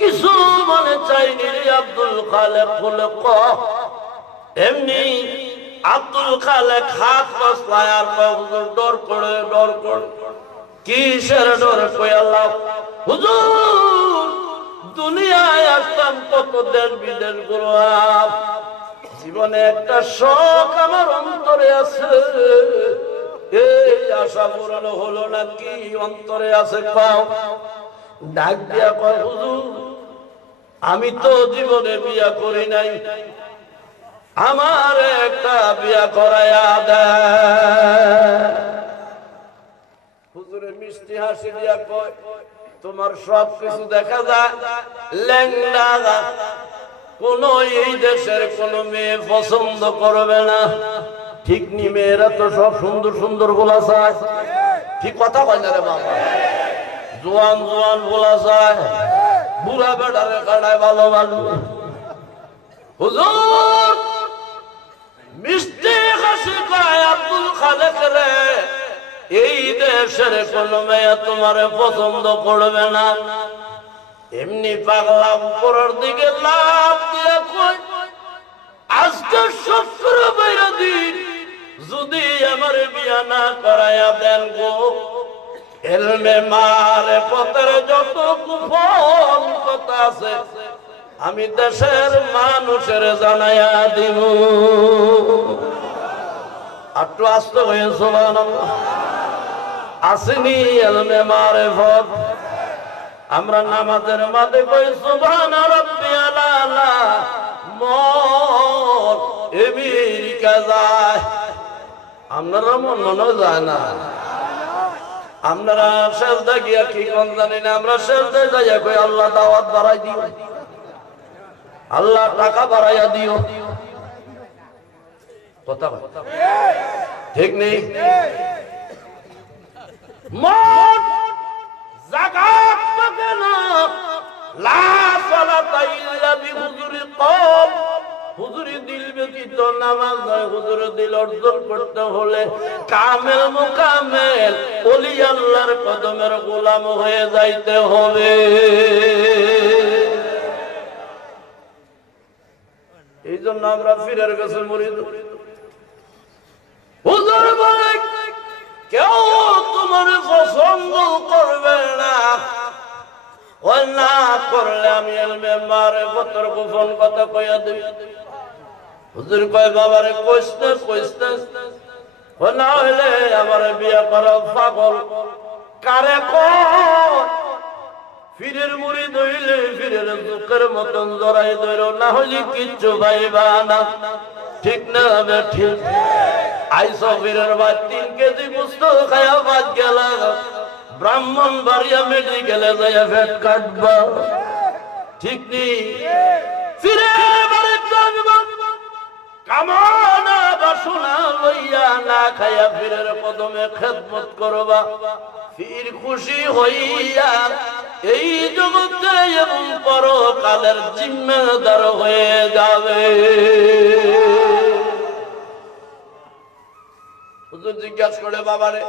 কিছু মনে চাইনি রে আব্দুল খালেক। বলে ক এমনি? আব্দুল খালেক হাত কসলায় আর হুজুর ডর করে, ডর করে। কিসের ডর? কই আল্লাহ। হুজুর দুনিয়ায় আসলাম কত দেশ বিদেশ ঘুরলাম, জীবনে একটা শখ আমার অন্তরে আছে, এই আশা পূরণ হলো না, কি অন্তরে আছে পাও? ডাক দিয়া কয় হুজুর আমি তো জীবনে বিয়া করি নাই, আমার একটা বিয়া করায়া দেয়। হুজুরে মিষ্টি হাসি দিয়া কয় তোমার সব কিছু দেখা যায়, ল্যাংড়া কোন এই দেশের কোন মেয়ে পছন্দ করবে না। ঠিক নি? মেয়েরা তো সব সুন্দর সুন্দর বলা চায়, ঠিক কথা কয় না রে বাবা? জোয়ান জোয়ান বলা চায়, বুড়া বেটারে কাটায় ভালো ভালো। হুজুর মিষ্টি হাসি কয় আব্দুল খালেক রে, এই দেশের কোন মেয়ে তোমার পছন্দ করবে না। এমনি পাগলা উপরের দিকে লাভ দিয়ে কই আজকে শুক্রবার দিন যদি আমার বিয়া না করাইয়া দেন গো, এলমে মারে পথের যত কুফল কথা আছে আমি দেশের মানুষের জানাইয়া দিব। একটু আস্তে হয়ে সুবহানাল্লাহ। আসেনি এলমে মারে পথ, আমরা নামাজের মাঝে কই সুবহান রাব্বিয়াল আলা, মন আমেরিকা যায়, আপনারা মনে যায় না? আপনারা সেজদা গিয়া কি কোন জানি না, আমরা সেজদায় যাইয়া কই আল্লাহ দাওয়াত বাড়াই দিও, আল্লাহ টাকা বাড়াইয়া দিও। কথা ঠিক নেই? মন যাকাত পাবে না, লা সালাতা ইল্লা বিহুজুরি কওম, হুজুরি দিল ব্যতীত নামাজ নয়। হুজুরি দিল অর্জন করতে হলে কামেল মুকামেল ওলি আল্লাহর কদমের গোলাম হয়ে যাইতে হবে। এই জন্য আমরা ফিরের কাছে মুরিদ। হুজুর বলে কেউ তোমার পছন্দ করবে না, ওই না করলে আমি এলমে মারে পত্র গোপন কথা কইয়া দেব। হুজুর কয় বাবারে কইতে কইতে ও না হইলে আমার বিয়া করা পাগল কারে কয়, ফিরের মুরিদ হইলে ফিরের দুঃখের মতন জড়াই ধর, না হইলে কিচ্ছু পাইবা না। ঠিক না? ঠিক। আইসো ফিরের বাদ 3 কেজি গোস্ত খায়া বাদ গেল, ব্রাহ্মণবাড়িয়া মেডিকেলে যাইয়া পেট কাটবা। ঠিক নেই? ফিরের বাড়িতে কামনা বাসনা লইয়া না খাইয়া ফিরের কদমে খেদমত করবা, ফির খুশি হইয়া এই জগতে এবং পরকালের জিম্মেদার হয়ে যাবে। হুজুর জিজ্ঞাসা করে বাবারে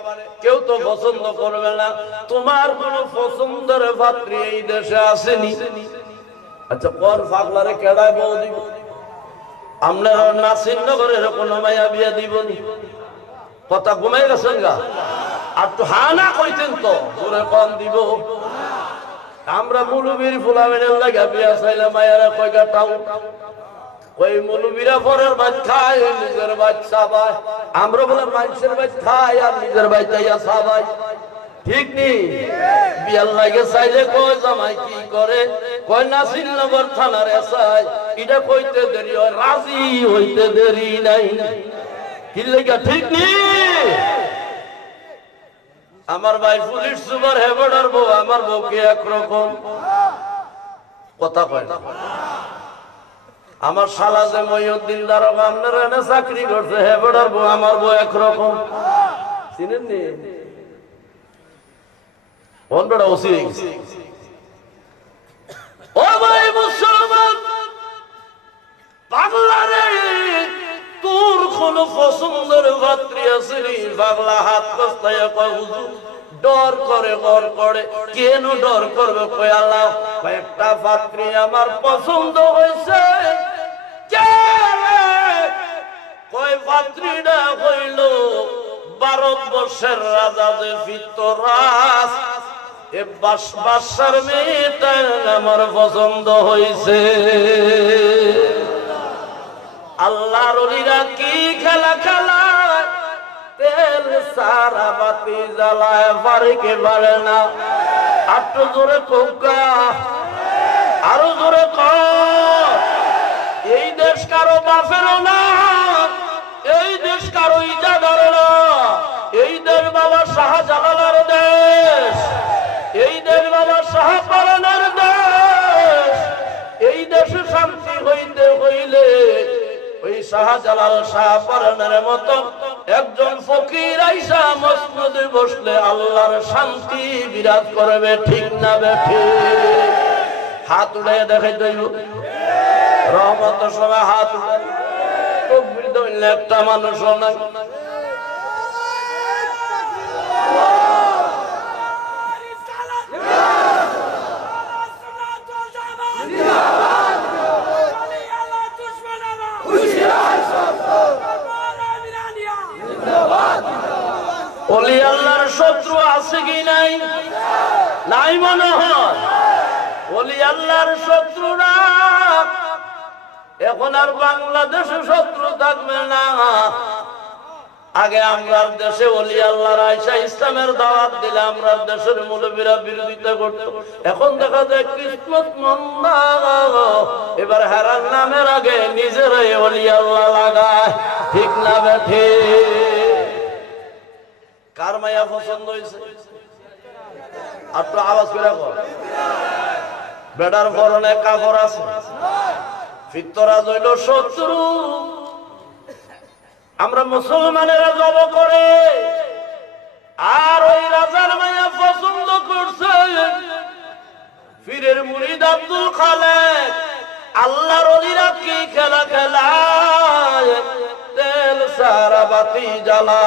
কেউ তো পছন্দ করবে না, তোমার কোন পছন্দের পাত্রী এই দেশে আসেনি? আচ্ছা পর পাগলারে কেডায় বউ দিব? আপনার নাসিরনগরের কোন মাইয়া বিয়া দিবনি? কথা ঘুমাই গেছেন গা? আর তো হানা কইতেন তো জোরে কম দিব। আমরা মুলুবির ফুলামেনের লাগা বিয়া চাইলে মায়েরা কয়গা টাউ ওই মুলুবিরা পরের বাদ খায়, নিজের বাচ্চা পায়। আমরা বলে মানুষের বাদ খায় আর নিজের বাচ্চা সাবাই। ঠিক নেই? বিয়ার লাগে চাইলে কয় জামাই কি করে, কয় নাসিরনগর থানার এসআই। এটা কইতে দেরি হয়, রাজি হইতে দেরি নাই। কি লাগা? ঠিক নেই? আমার ভাই পুলিশ সুপার হেবড়ার বউ, আমার বউকে একরকম কথা কয় না। আমার শালা যে মহিউদ্দিন দারোগা আপনার এনে চাকরি করছে, হেবড়ার বউ আমার বউ একরকম। চিনেন নি? বন্ধুরা ওসি ও ভাই মুসলমান পাগলারে, তোর কোন পছন্দের পাত্রী আছে নি? পাগলা হাত কস্তায় কয় হুজুর ডর করে ঘর করে। কেন ডর করবে? কয় আল্লাহ কয়েকটা পাত্রী আমার পছন্দ হয়েছে। কয় পাত্রীটা হইল ভারতবর্ষের রাজা যে ফিতরাজ, এ বাদশার মেয়েটা আমার পছন্দ হয়েছে। আল্লাহর ওলিরা কি খেলা খেলায়, তেল সারা বাতি জ্বালায় পারে পারে না। একটু জোরে কোকা, আরো জোরে কর। এই দেশ কারো বাপেরও না, এই দেশ কারো ইজাদার না, এই দেশ বাবা শাহজালালের দেশ, এই দেশ বাবা শাহপরানের দেশ। এই দেশে শান্তি হইতে হইলে ওই শাহজালাল শাহপরানের মতো একজন ফকির আইসা মসজিদে বসলে আল্লাহর শান্তি বিরাজ করবে, ঠিক না বেঠি? হাত উড়ে দেখাই দইল রহমত সবাই হাত উড়ে, তকবীর দইলে একটা মানুষও নাই। ওলি আল্লাহর শত্রু আছে কি নাই? নাই মনে হয়। ওলি আল্লাহর শত্রুরা এখন আর বাংলাদেশে শত্রু থাকবে না। আগে আমরা দেশে ওলি আল্লাহর আয়সা ইসলামের দাওয়াত দিলে আমরা দেশের মুলবিরা বিরোধিতা করত। এখন দেখা যায় কিসমত মন্দা, এবার হারার নামের আগে নিজেরাই ওলি আল্লাহ লাগায়, ঠিক না বেঠে? কার মায়া পছন্দ হয়েছে? আর তো আওয়াজ করে কর। বেটার পরনে কাপড় আছে, ফিতরা জইল শত্রু। আমরা মুসলমানেরা জব করে, আর ওই রাজার মায়া পছন্দ করছে পীরের মুরিদ আব্দুল খালেক। আল্লাহর ওলিরা কি খেলা খেলায়, তেল সারা বাতি জ্বালা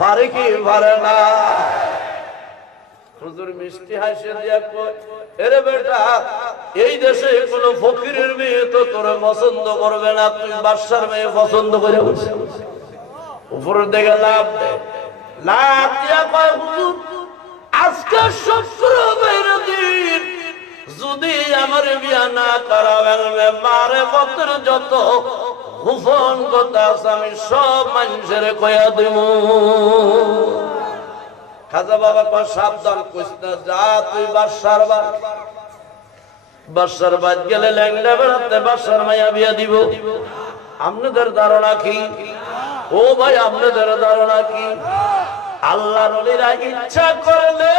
পারে কি পারে না। হুজুর মিষ্টি হাসি দিয়া কই, এরে বেটা এই দেশে কোন ফকিরের মেয়ে তো তোরে পছন্দ করবে না, তুই বাদশার মেয়ে পছন্দ করে বসে উপরের দিকে লাভ দে। লাভ দিয়া কয়, হুজুর আজকে শুক্রবারের দিন যদি আমার বিয়া না করাবেন, মারে পত্র যত গোপন কথা আছে আমি সব মানুষের কয়া দেব। খাজা বাবা কয়, সাবধান কইস না, যা তুই বাদশার বাদ। বাদশার বাদ গেলে ল্যাংড়া বেড়াতে বাদশার মাইয়া বিয়া দিব। আপনাদের ধারণা কি? ও ভাই আপনাদের ধারণা কি? আল্লাহর ওলিরা ইচ্ছা করলে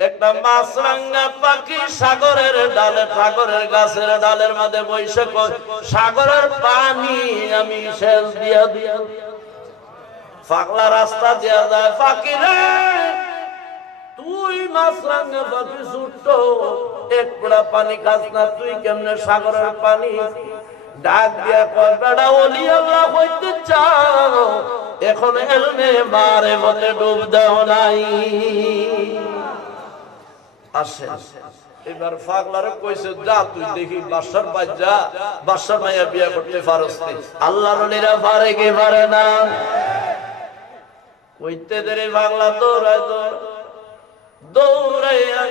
একটা মাছরাঙ্গা পাখি সাগরের ডালে, সাগরের গাছের ডালের মধ্যে বসে কয়, সাগরের পানি আমি শেষ দিয়া দিয়া। পাগলা রাস্তা দিয়া যায়, পাখি রে তুই মাছরাঙ্গা পাখি ছুট্ট, এক ফোঁটা পানি খাস না, তুই কেমনে সাগরের পানি? ডাক দিয়া কয়, বেটা ওলি আল্লাহ হইতে চাও, এখন এলমে মারে মতে ডুব দাও নাই। আসে এবার পাগলারে কইছে, যা তুই দেখি বাদশার বাদ যা, বাদশার মাইয়া বিয়া করতে পারস নি। আল্লাহর ওলিরা পারে কি পারে না? কইতে দেরি পাগলা দৌড়ায় দৌড়াইয়া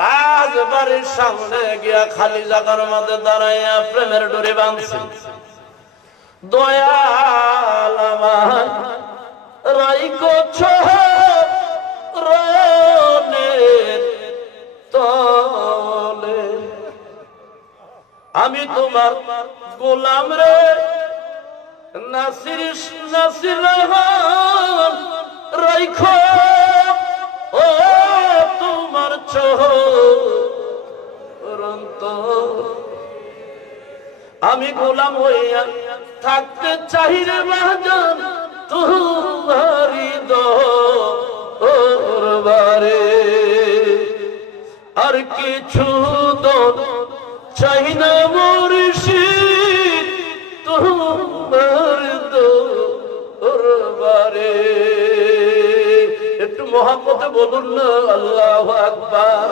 রাজবাড়ির সামনে গিয়া খালি জায়গার মধ্যে দাঁড়াইয়া প্রেমের ডোরে বাঁধছে। দয়াল আমার রাইকো রনের তলে, আমি তোমার গোলাম রে নাসির নাসির রহমান রাইখো ও তোমার চরন্ত। আমি গোলাম হইয়া থাকতে চাই রে বাজান তোমারি দরবারে, আর কিছু তো চাই না মুর্শিদ তোমার দরবারে। একটু মহব্বতে বলুন না আল্লাহু আকবার।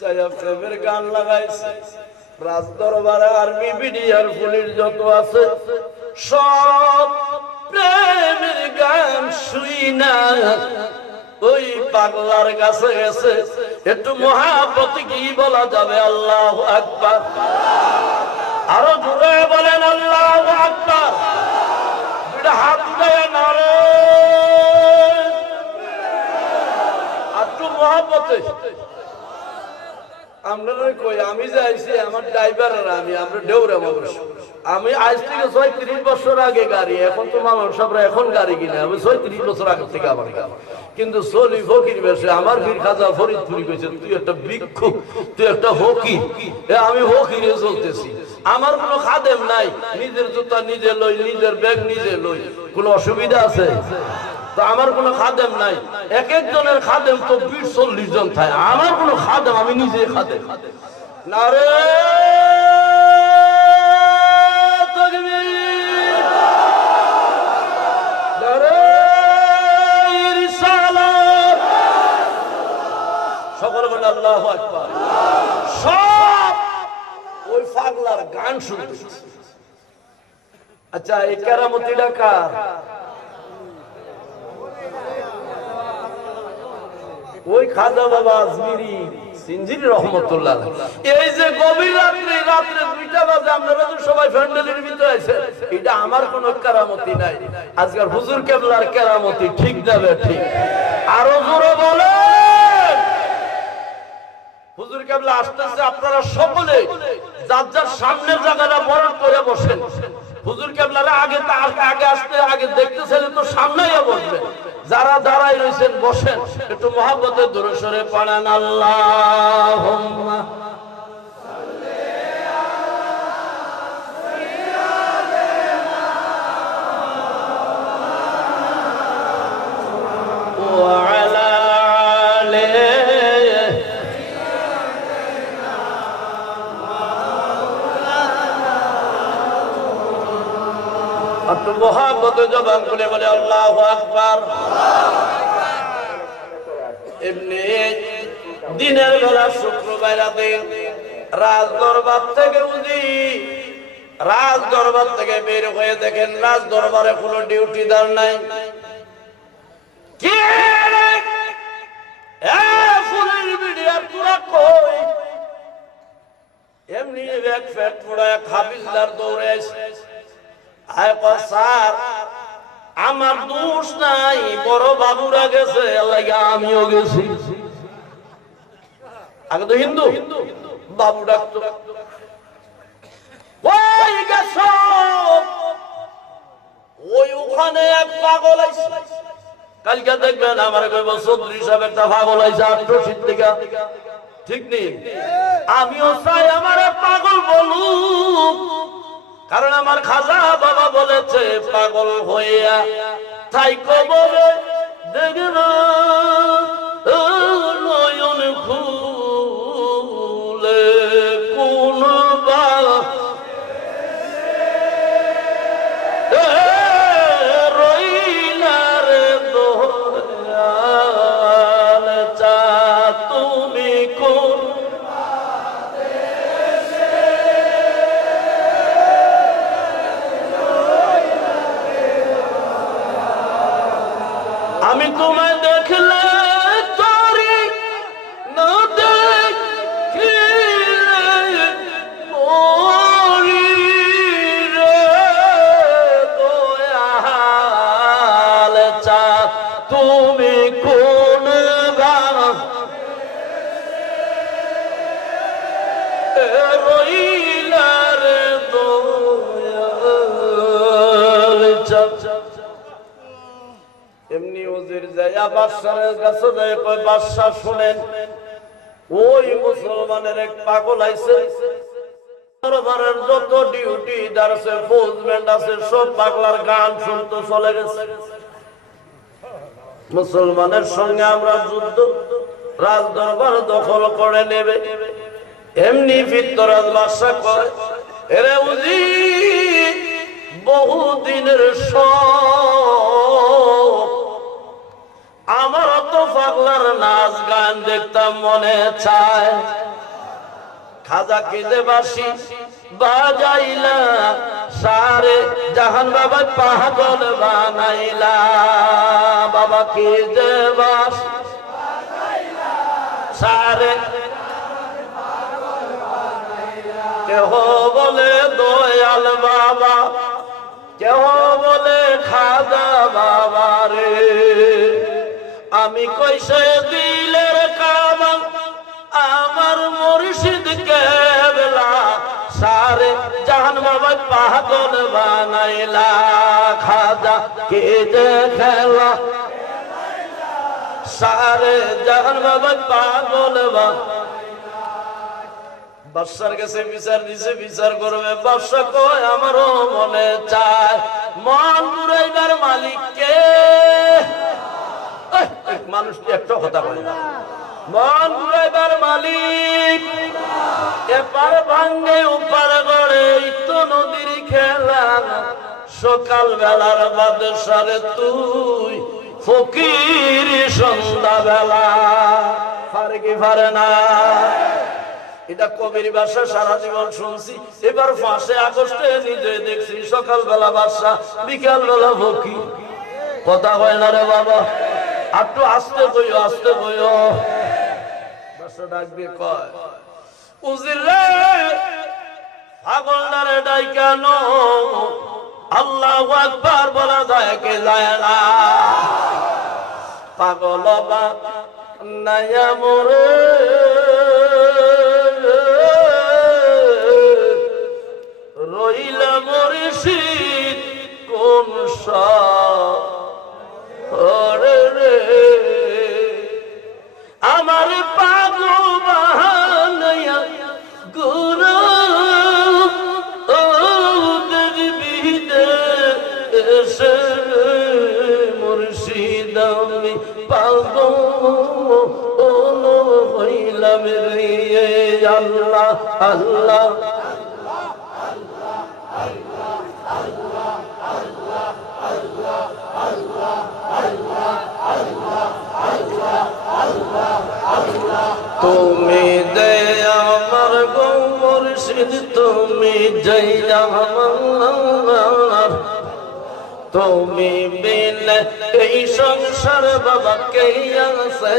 যায়া প্রেমের গান লাগাইছে, রাজ দরবারে আর্মি বিডিআর পুলিশ যত আছে সব প্রেমের গান শুই না ওই পাগলার কাছে গেছে একটু মহাব্বতে কি বলা যাবে আল্লাহু আকবার আরো জোরে বলেন আল্লাহু আকবার দুইটা হাত উঠায় নারে একটু মহাব্বতে আপনারা কই আমি যাইছি আমার ড্রাইভার আর আমরা ডেউরা মানুষ আমি আজ থেকে ৩৬ বছর আগে গাড়ি এখন তো মানুষ সবরা এখন গাড়ি কিনে আমি ৩৬ বছর আগে থেকে আমার গাড়ি কিন্তু সলি ফকির বেশে আমার পীর খাজা ফরিদপুরি কইছেন তুই একটা ভিক্ষুক তুই একটা ফকির আমি ফকিরে চলতেছি আমার কোনো খাদেম নাই নিজের জুতা নিজে লই নিজের ব্যাগ নিজে লই কোনো অসুবিধা আছে তো আমার কোনো খাদেম নাই এক একজনের খাদেম তো ২০-৪০ জন থাকে আমার কোনো খাদেম আমি নিজে খাদেম নারে তাকবীর নারে রিসালাত সকলে বলে আল্লাহু আকবার সব ওই পাগলার গান শুনতেছে আচ্ছা এই কেরামতিটা কার ওই খাজা বাবা আজমিরি সিনজিরি রহমতুল্লাহ এই যে গভীর রাত্রে 2টা বাজে আপনারা তো সবাই ফ্যান্ডেলের ভিতরে আছেন এটা আমার কোনো কেরামতি নাই আজকাল হুজুর কেবলার কেরামতি ঠিক যাবে ঠিক আরো জোরে বলেন হুজুর কেবলা আসতেছে আপনারা সকলে যার যার সামনের জায়গাটা বরণ করে বসেন হুজুর কেবলারা আগে আসতে আগে দেখতেছেন তো সামনেই বসবেন যারা দাঁড়াই রয়েছেন বসেন একটু মহব্বতের দরুদ শরীফ পড়েন আল্লাহুম্মা একটু মহব্বতে জবান খুলে বলে আল্লাহু আকবার এমনি দিনের বেলা শুক্রবার রাতে রাজ দরবার থেকে বের হয়ে দেখেন রাজ দরবারে কোনো ডিউটিদার নাই কে ফুলের মিডিয়া তোরা কই এমনি এক ফ্যাট পড়ায় হাফিজদার দৌড়ে আসে আমার দোষ নাই বড় বাবুরা গেছে আমিও গেছি আগে তো হিন্দু বাবু ডাকতো ওই ওখানে এক পাগল আইছে কালকে দেখবেন আমার কইব চৌধুরী সাহেব একটা পাগল আইছে ৮০০ থেকে ঠিক নেই আমিও চাই আমার পাগল বলুক কারণ আমার খাজা বাবা বলেছে পাগল হইয়া তাই কবরে দেখব নয়ন খুলে কোন রইলার দোয়াল চা তুমি কোন আমি তোমায় দেখলে তোরি না দেখিলে মরি রে দয়াল চা তুমি কোন রইলার দয়াল চা এমনি ওজির যাইয়া বাদশাহের কাছে যায় কয় বাদশা শুনেন ওই মুসলমানের এক পাগল আইছে দরবারের যত ডিউটিদার আছে ফৌজম্যান আছে সব পাগলার গান শুনতে চলে গেছে মুসলমানের সঙ্গে আমরা যুদ্ধ রাজ দরবার দখল করে নেবে এমনি ফিতরাজ বাদশা কয় এরে উজির বহুদিনের শখ আমার তো পাগলার নাচ গান দেখতাম মনে চায় খাজা কেঁদে বাসি বাজাইলা সারে জাহান বাবা পাগল বানাইলা বাবা কি যে বাস সারে কেহ বলে দয়াল বাবা কেহ বলে খাজা বাবা রে আমি কইসে দিলের কামান আমার মুর্শিদ কেবলা সারে জাহান বাবা পাগল বানাইলা খাজা কে যে খেলা সারে জাহান বাবা পাগল বাদশার কাছে বিচার দিছে বিচার করবে বাদশা কয় আমারও মনে চায় মন ঘুরাইবার মালিক কে মানুষ কি একটা কথা বলে না মন ঘুরাইবার মালিক এপার ভাঙ্গে ওপার গড়ে তো নদীর খেলা সকাল বেলার বাদশারে তুই ফকির সন্ধ্যা বেলা পারে কি পারে না এটা কবির ভাষা সারা জীবন শুনছি এবার 5 আগস্টে নিজে দেখছি সকালবেলা বাদশা বিকাল বেলা ফকির কথা হয় না রে বাবা একটু আস্তে কইও বাদশা ডাকবে কয় উজির রে পাগলটারে ডাইকানো আল্লাহু আকবার বলা যায় কে যায় না পাগল বা নায়া মোরে রইলা মুর্শিদ কোন শহরে রে আমার পাগল বাহানায়া গুরু ও দেবিদে এসে মুর্শিদ আমি পাগল হইলাম রে আল্লাহ আল্লাহ তুমি দে আমার গো মুর্শিদ তুমি জয় আমার তুমি বিনে এই সংসার বাবা কে আছে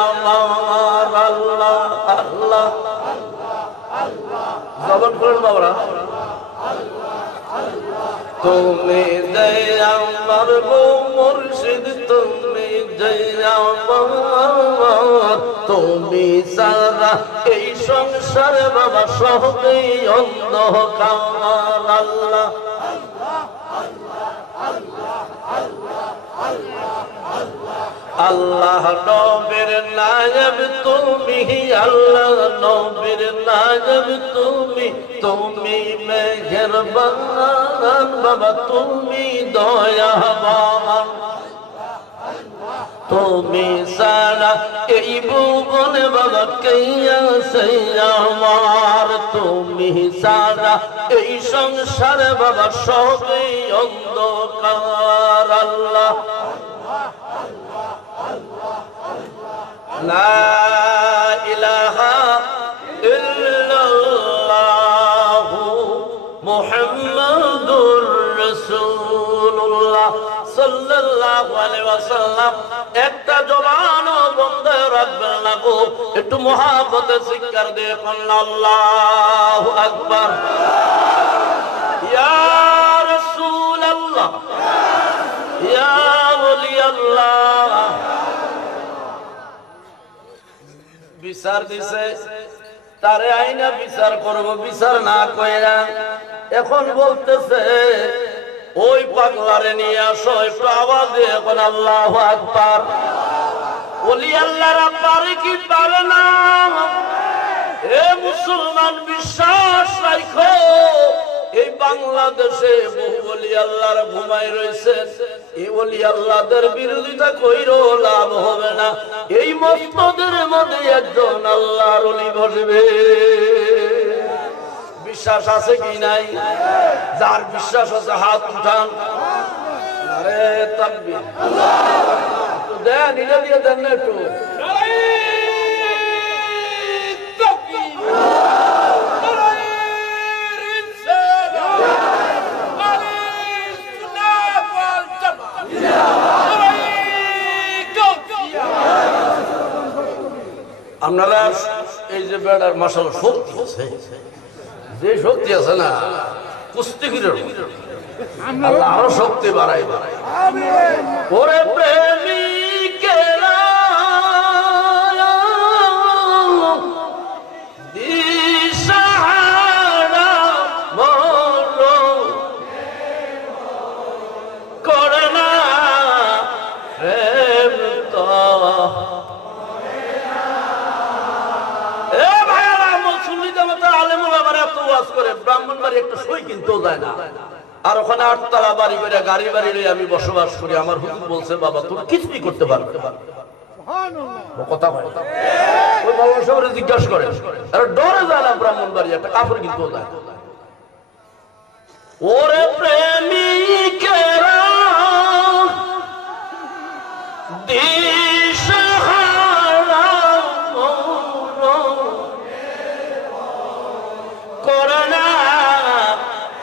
আমার আল্লাহ আল্লাহ জবান করেন বাবারা তুমি জয় আমার গো মুর্শিদ তুমি জয় আমার তুমি সারা এই সংসার বাবা সবই অন্ধকার আল্লাহ আল্লাহ নবীর নায়েব তুমি আল্লাহ নবীর নায়েব তুমি মেহেরবান বাবা তুমি দয়াবান তুমি সারা এই ভুবনে বাবা কে আছে আমার তুমি সারা এই সংসারে বাবা সবই অন্ধকার আল্লাহ লা ইলাহা ইল্লাল্লাহু মুহাম্মাদুর রাসূলুল্লাহ সাল্লাল্লাহু আলাইহি ওয়াসাল্লাম একটা জবানও বন্ধ রাখবেন না গো একটু মহব্বতে জিকির দিয়ে কোন আল্লাহু আকবার ইয়া রাসূলুল্লাহ ইয়া ওলি আল্লাহ বিচার দিছে তারে আইনা বিচার করব বিচার না কইরা এখন বলতেছে ওই পাগলারে নিয়ে আসো একটু আওয়াজ দিয়ে এখন আল্লাহু আকবার ওলি আল্লাহরা পারে কি পারে না এ মুসলমান বিশ্বাস রাখো এই বাংলাদেশে বহু ওলি আল্লাহরা ঘুমায় রয়েছে এই ওলি আল্লাহদের বিরোধিতা কইরো লাভ হবে না এই মসজিদের মধ্যে একজন আল্লাহর ওলি বসবে বিশ্বাস আছে কি নাই যার বিশ্বাস আছে হাত উঠান আরে তাকবীর আল্লাহ দেন নিলে দিয়ে দেন না একটু বেড়ার মাসাল শক্তি আছে, যে শক্তি আছে না কুস্তিগিরের আল্লাহ আরো শক্তি বাড়াই বাড়াই। ওরে প্রেমিকেরা দিশাহারা মরো করে না প্রেম তো। এ ভাইরা মুসলিম জামাতের আলেমুল আমার এত ওয়াজ করে ব্রাহ্মণবাড়ি একটা সই কিনতেও যায় না, আর ওখানে 8 তলা বাড়ি করে গাড়ি বাড়ি নিয়ে আমি বসবাস করি। আমার হুজুর বলছে বাবা তুমি কিছুই করতে পারবে কথা বলে ওই বাবা সবাই জিজ্ঞাসা করে, আর ডরে যায় না ব্রাহ্মণবাড়ি একটা কাপড় কিনতেও যায়। ওরে প্রেমিকেরা দিশাহারা করে না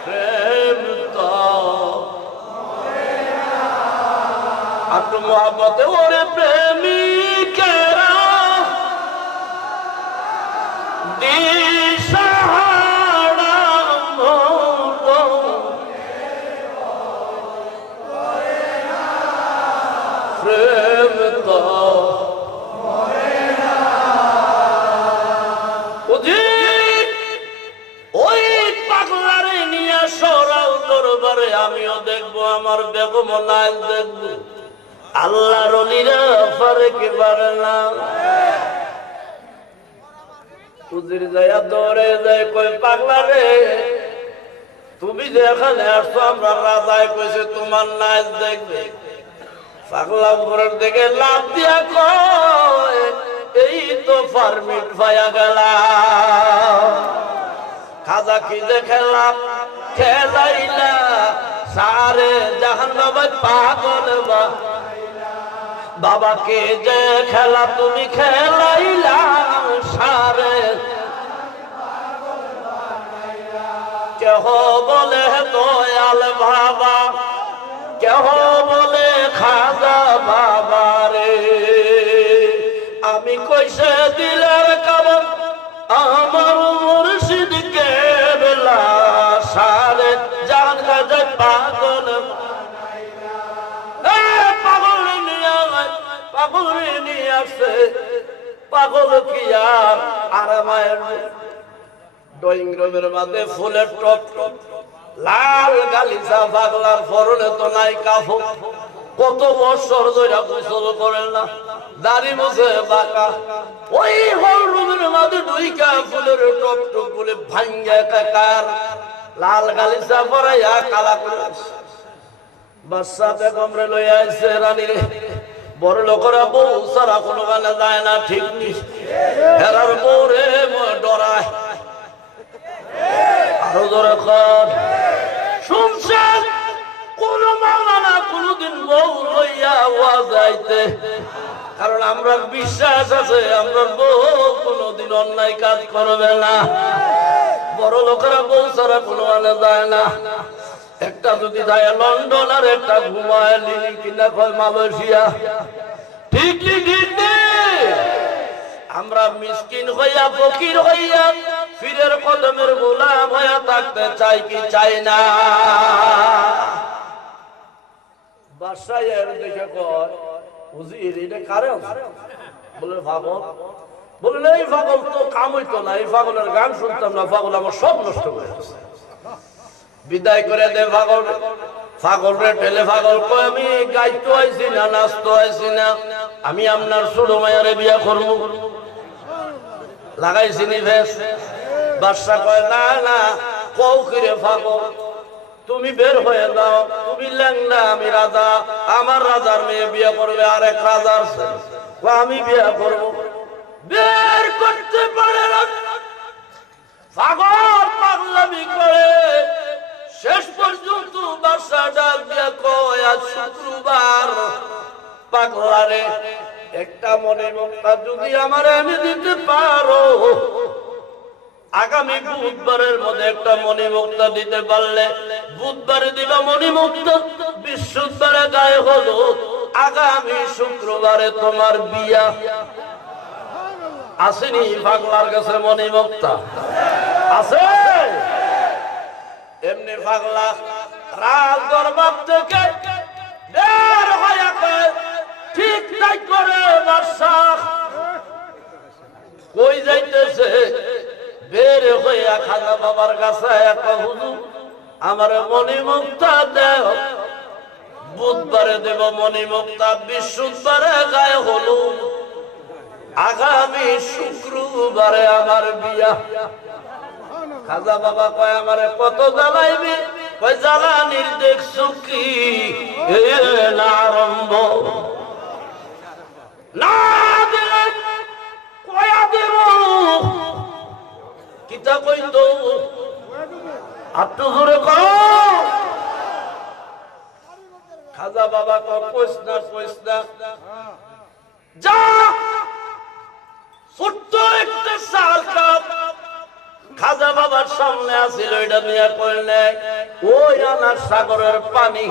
প্রেম তো। আপনি মোহাম্মতে ওরে প্রেমিকেরা দিশাহারা প্রেম তো। ওই পাগলারে নিয়ে সরাও দরবারে, আমিও দেখবো আমার বেগম নাই দেখবো। আল্লাহর ওলিরা পারে কি পারে না। হুজুর যায়া দৌড়ে যায় কই পাগলারে তুমি যে এখানে আসছো আমরা রাজায় কইছে তোমার নাচ দেখবে। পাগলা উপরের দিকে লাফ দিয়া কয় এই তো পারমিট পাইয়া গেলাম। খাজা কি যে খেলাম খেলাইলা সারে জাহান বাবা পাগল বাবাকে যে খেলা তুমি খেলাইলা সারে। কেহ বলে দয়াল বাবা, কেহ বলে খাজা বাবা রে। আমি কইসে দিলের কারণ আমার মুর্শিদ কেবলা সারে জান খাজা পাগল। পাগল নিয়ে আসছে পাগল কি আর আরামায়ের ড্রয়িং রুমের মাঝে ফুলের টপ লাল গালিচা পাগলার পরনে তো নাই কাফন। কত বছর ধরে গোসল করে না, দাড়ি মুছে বাঁকা। ওই হল রুমের মাঝে ঢুইকা ফুলের টপ টপ বলে ভাঙ্গা কাকার লাল গালিচা পরাইয়া কালা করে বাচ্চা বেগমরে লইয়া আইছে রানী রে। বড় লোকেরা বউ সারা কোনো গানে যায় না ঠিক নি, হেরার বউ রে ডরায়। আরো জোরে কর শুনছেন কোন মাওলানা কোনদিন বউ লইয়া ওয়াজ আইতে, কারণ আমরা বিশ্বাস আছে আমরা বউ কোনদিন অন্যায় কাজ করবে না। বড় লোকেরা বউ সারা কোনো গানে যায় না। একটা যদি যায় লন্ডন আর একটা ঘুমায় লিলি কিনা কয় মালয়েশিয়া। ঠিক ঠিক আমরা মিসকিন হইয়া ফকির হইয়া ফিরের কদমের গোলাম হইয়া থাকতে চাই কি চাই না। বাসায় দেখে কয় হুজুর এটা কারে বলে পাগল। বললেন এই পাগল তো কাম হইতো না, এই পাগলের গান শুনতাম না, পাগল আমার সব নষ্ট করে গেছে। বিদায় করে দে পাগল। পাগল রে ঠেলে পাগল কয় আমি গাইতো আইছি না নাচতো আইছি না, আমি আপনার ছোট মায়ারে বিয়া করবো। লাগাইছি নি ভেস। বাদশা কয় না না কও কিরে পাগল তুমি বের হয়ে যাও, তুমি ল্যাংড়া আমি রাজা, আমার রাজার মেয়ে বিয়ে করবে আরেক রাজার আমি বিয়ে করব। বের করতে পারে না পাগল পাগলামি করে। শেষ পর্যন্ত বাদশা ডাক দিয়া কয় আজ শুক্রবার, পাগলারে একটা মনে মুক্তা যদি আমার এনে দিতে পারো, আগামী বুধবারের মধ্যে একটা মণিমুক্তা দিতে পারলে বুধবারে দিবা মণিমুক্তা, বৃহস্পতিবারে গায়ে হলো, আগামী শুক্রবারে তোমার বিয়া। আসেনি পাগলার কাছে মনি মুক্তা আছে? এমনি পাগলা রাজ দরবার থেকে বের হয়ে ঠিক তাই করে বাদশাহ কই যাইতেছে, বের হইয়া খাজা বাবার কাছে একটা হুজুর আমার মনি মুক্তা দেও, বুধবারে দেব মনি মুক্তা, বৃহস্পতিবারে গায়ে হলুদ, আগামী শুক্রবারে আমার বিয়া। খাজা বাবা কয় আমারে কত জ্বালাইবি? কয় জ্বালানির দেখছো কি না আরম্ভ, না দিলে কয়া দেব কিতা কইতো আটটু জোরে করো। খাজা বাবা কইস না যা ছোট্ট একটা চাল কাপ খাজা বাবার সামনে আসিল, এটা নিয়ে করলে ওই আনার সাগরের পানি,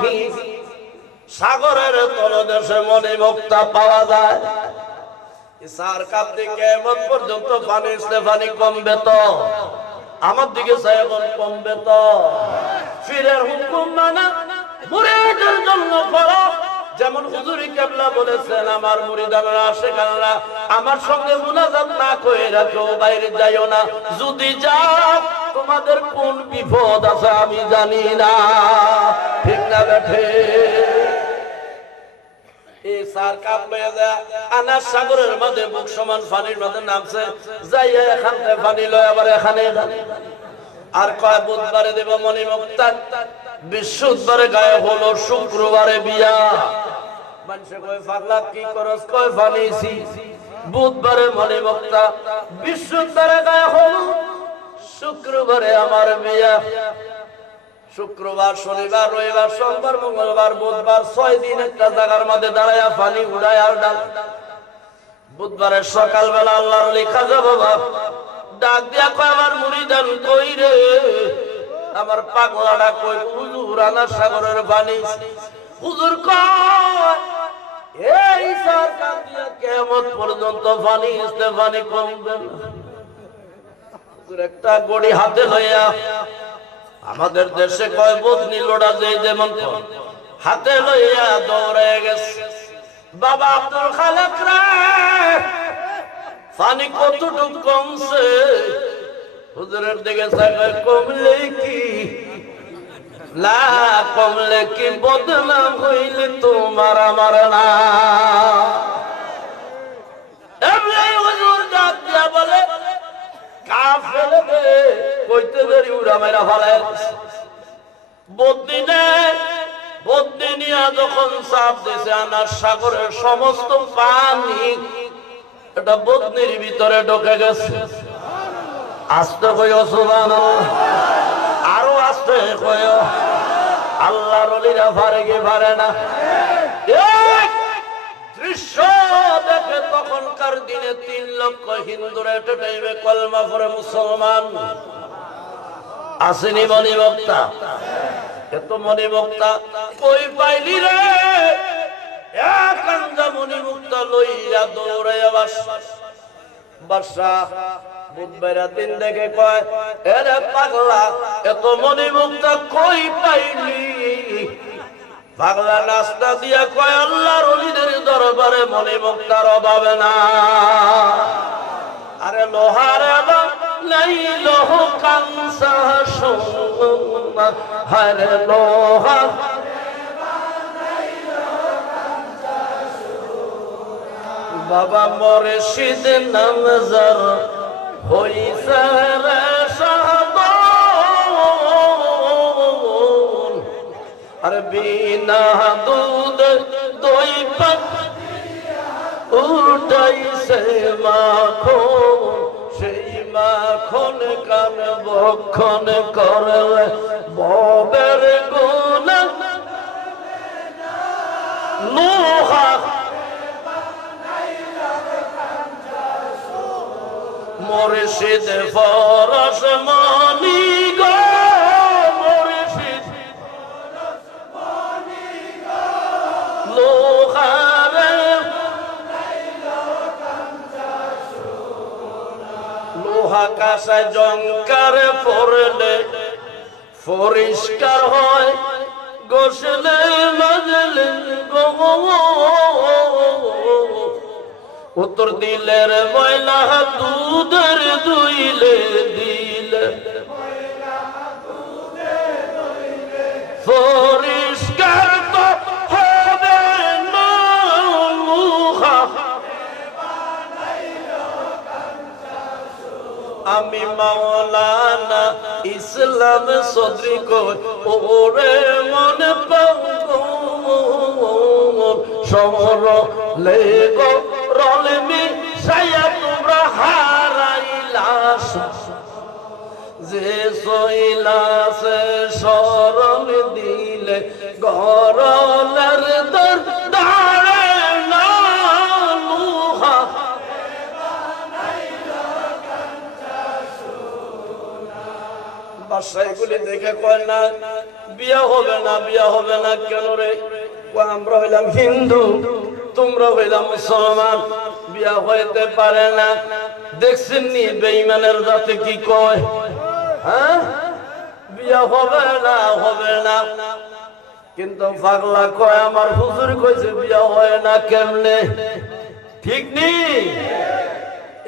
সাগরের তলদেশে মনি মুক্তা পাওয়া যায়। চার কাপ দিকে এমন পর্যন্ত পানি পানি কমবে তো, আমার দিকে চাই এখন কমবে তো। ফিরের হুকুম মানা মুরিদের জন্য করো, যেমন হুজুরি কেবলা বলেছেন আমার মুরিদানরা আশিকানরা আমার সঙ্গে মুনাজাত না করে রাখো, বাইরে যাইও না, যদি যাও তোমাদের কোন বিপদ আছে আমি জানি না, ঠিক না বেঠে? এই সার কাপ লয়ে যায় আনার সাগরের মধ্যে বুক সমান পানির মধ্যে নামছে, যাইয়া এখান থেকে পানি লয় আবার এখানে আর কয় বুধবারে দেব মনি মুক্তা, বৃহস্পতিবারে গায়ে হলো, শুক্রবারে বিয়া। মানুষে কয় পাগলা কি করস? কয় ফানিছি। বুধবারে মনি মুক্তা, বৃহস্পতিবারে গায়ে হলো, শুক্রবারে আমার বিয়া। শুক্রবার, শনিবার, রবিবার, সোমবার, মঙ্গলবার, বুধবার, 6 দিন একটা জায়গার মধ্যে দাঁড়ায়া পানি উড়ায় আর ডাল। বুধবারের সকালবেলা আল্লাহর ওলি খাজা বাবা ডাক দিয়া কয় আমার মুরিদান কই রে? আমার পাগলাটা কই? হুজুর আনার সাগরের পানি। হুজুর কয় এই সরকার দিয়া কিয়ামত পর্যন্ত পানি পানি কমবে না। হুজুর একটা গড়ি হাতে লইয়া, আমাদের দেশে কয় বদনি লোড়া যেই যেমন হাতে লইয়া দৌড়ে গেছে। বাবা আব্দুল খালেক রে পানি কতটুকু কমছে? হুজুরের দিকে তাকায়, কমলে কি না কমলে কি বদনাম হইলে তোমার আমার না। এমনি হুজুর ডাক দিয়া বলে কাফের রে কইতে দেরি উড়া মেরা ফেলে। বদনি নিয়া যখন চাপ দিয়েছে আনার সাগরের সমস্ত পানি এটা বদনির ভিতরে ঢুকে গেছে। আস্তে কইও সুবহানাল্লাহ, আরো আস্তে কইও। আল্লাহর ওলিরা পারে কি পারে না? দৃশ্য দেখে তখনকার দিনে 3 লক্ষ হিন্দুরা একটা টাইমে কলমা পড়ে মুসলমান। আসেনি মনি বক্তা? এত মনি বক্তা কই পাইলি রে? একান্দা মনি মুক্তা লইয়া দৌড়াইয়া বাদশাহ বুধবারের দিন দেখে কয় এরে পাগলা এত মনি মুক্তা কই পাইলি? পাগলা নাস্তা দিয়া কয় আল্লাহর ওলিদের দরবারে মনি মুক্তার অভাবে না। আরে লোহার নাই লোহ কাঞ্চা সোনা, হরে লোহা বাবা মুর্শিদ নামজার হইছে রে সাধন। আর বিনা দুধ দই পাক উঠাইছে মাখন, সেই মাখন কান বক্ষণ করলে ববের গুণা লোহা মুর্শিদ ফরস মনি গো, মুর্শিদ লোহারে বাসায় জঙ্কারে পড়লে পরিষ্কার হয়, গোসলে মাজলে উত্তর দিলের ময়লা দুধের দুইলে দিলে পরিষ্কার তো হবে না। আমি মাওলানা ইসলাম সদরি কই ওরে মনে পাও সমর লেগো রলমি সায়া তোমরা হারাইলাস যে সইলাসে শরণ দিলে গরলের দর দাঁড়ে না লুহা বাসায়গুলি দেখে কয় না বিয়া হবে না, বিয়া হবে না কেন রে? আমরা হইলাম হিন্দু, তোমরা হইলাম মুসলমান, বিয়া হইতে পারে না। দেখছেন নি বেঈমানের জাতে কি কয়? হ্যাঁ, বিয়া হবে না, হবে না। কিন্তু পাগলা কয় আমার হুজুর কইছে বিয়া হয় না কেমনে? ঠিক নেই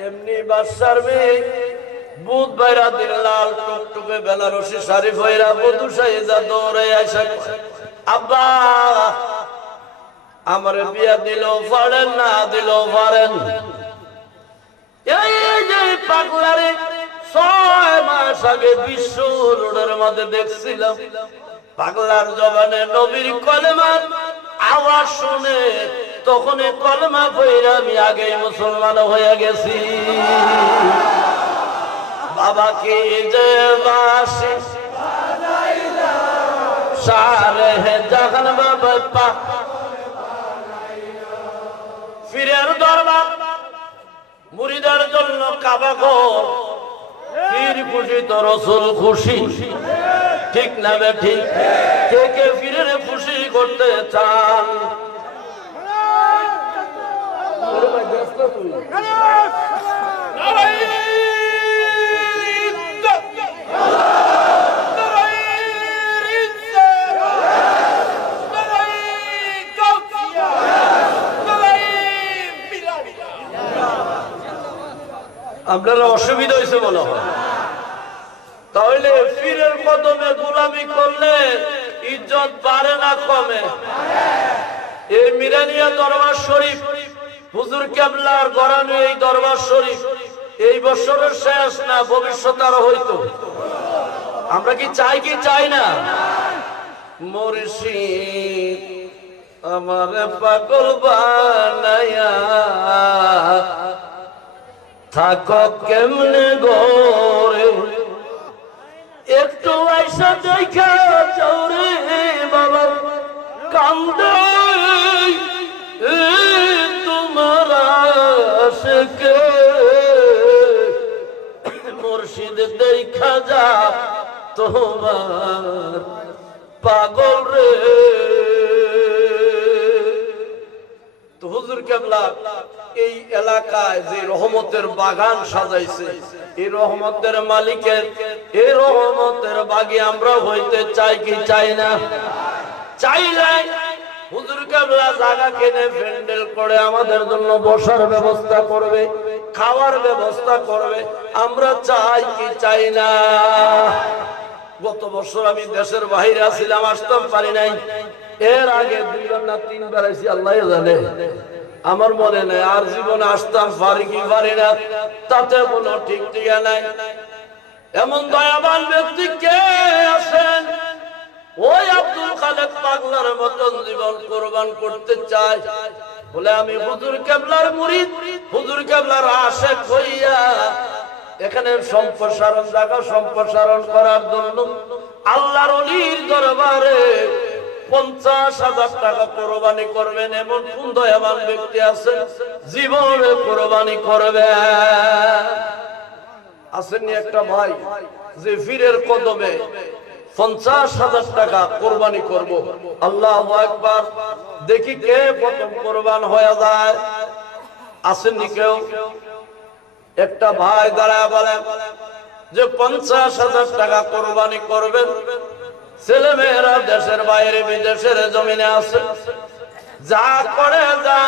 এমনি বাদশার মেয়ে বুধ বাইরা দিন লাল টুকটুকে বেনারসি শাড়ি পয়রা বধূ সাইজা দৌড়ে আইসা আব্বা আমার বিয়া দিলেও পারেন না দিলেও পারেন। এই যে পাগলারে 6 মাস আগে বিশ্ব রোডের মধ্যে দেখছিলাম, পাগলার জবানে নবীর কলেমার আওয়াজ শুনে তখন কলেমা পড়ে আমি আগেই মুসলমান হয়ে গেছি। বাবা কি যে বাসি সারে জাহান বাবা পা ফিরের দরবার মুরিদার জন্য কাবা ঘর, পীর খুশি তো রসুল খুশি, ঠিক না বে ঠিক? কে কে পীরের খুশি করতে চান? আপনারা অসুবিধা হয়েছে মনে হয়। তাহলে পীরের কদমে গোলামি করলে ইজ্জত বাড়ে না কমে? এই মিরানিয়া দরবার শরীফ হুজুর কেবলার গড়ানো এই দরবার শরীফ এই বছরের শেষ না, ভবিষ্যৎ আরো হইতো। আমরা কি চাই কি চাই না? মুর্শিদ আমার পাগল বানায়া থাকো কেমনে গোরে, একটু আইসা দেখা চৌরে বাবা কান্দে তোমার আশিকে মুর্শিদ দেখা যা তোমার পাগল রে। তো হুজুর কেবলা এই এলাকায় যে রহমতের বাগান সাজাইছে, এই রহমতের মালিকের এই রহমতের বাগে আমরা হইতে চাই কি চাই না? চাইলে হুজুর কেবলা জায়গা কিনে প্যান্ডেল করে আমাদের জন্য বসার ব্যবস্থা করবে, খাওয়ার ব্যবস্থা করবে। আমরা চাই কি চাই না? গত বছর আমি দেশের বাইরে ছিলাম, আসতাম পারি নাই। এর আগে 2বার না 3বার আইছি, আল্লাহ জানে, আমার মনে নেই। আর জীবনে আসতাম পারি কি পারি না তাতে কোনো ঠিক ঠিকা নাই। এমন দয়াবান ব্যক্তি কে আছেন ওই আব্দুল খালেক পাগলার মতন জীবন কোরবান করতে চায়? বলে আমি হুজুর কেবলার মুরিদ, হুজুর কেবলার আশিক হইয়া এখানে সম্প্রসারণ জায়গা সম্প্রসারণ করার জন্য আল্লাহর ওলির দরবারে 50,000 টাকা কোরবানি করবেন এমন কোন দয়াবান ব্যক্তি আছে জীবনে কোরবানি করবে? আসেননি একটা ভাই যে পীরের কদমে 50,000 টাকা কোরবানি করব। আল্লাহু আকবার। দেখি কে প্রথম কোরবান হয়ে যায়। আসেননি কেউ? একটা ভাই দাঁড়ায় বলে যে 50,000 টাকা কোরবানি করবেন, ছেলে মেয়েরা দেশের বাইরে বিদেশের জমিনে আছে, যা করে যা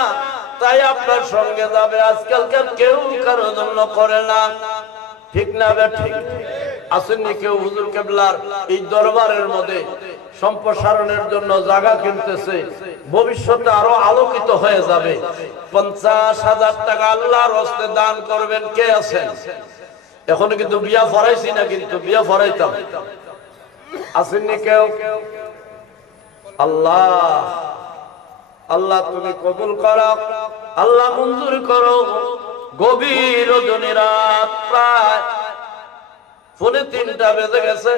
তাই আপনার সঙ্গে যাবে। আজকালকার কেউ কারোর জন্য করে না, ঠিক না ঠিক? আসেননি কেউ হুজুর কেবলার এই দরবারের মধ্যে সম্প্রসারণের জন্য জায়গা কিনতেছে, ভবিষ্যতে আরো আলোকিত হয়ে যাবে। 50,000 টাকা আল্লাহর হস্তে দান করবেন। কে আছেন? এখন কিন্তু বিয়া ফরাইছি না, কিন্তু বিয়া ফরাইতাম। আসেননি কেউ? আল্লাহ আল্লাহ তুমি কবুল করো, আল্লাহ মঞ্জুর করো। গভীর রজনী রাত, প্রায় 3:30 বেজে গেছে।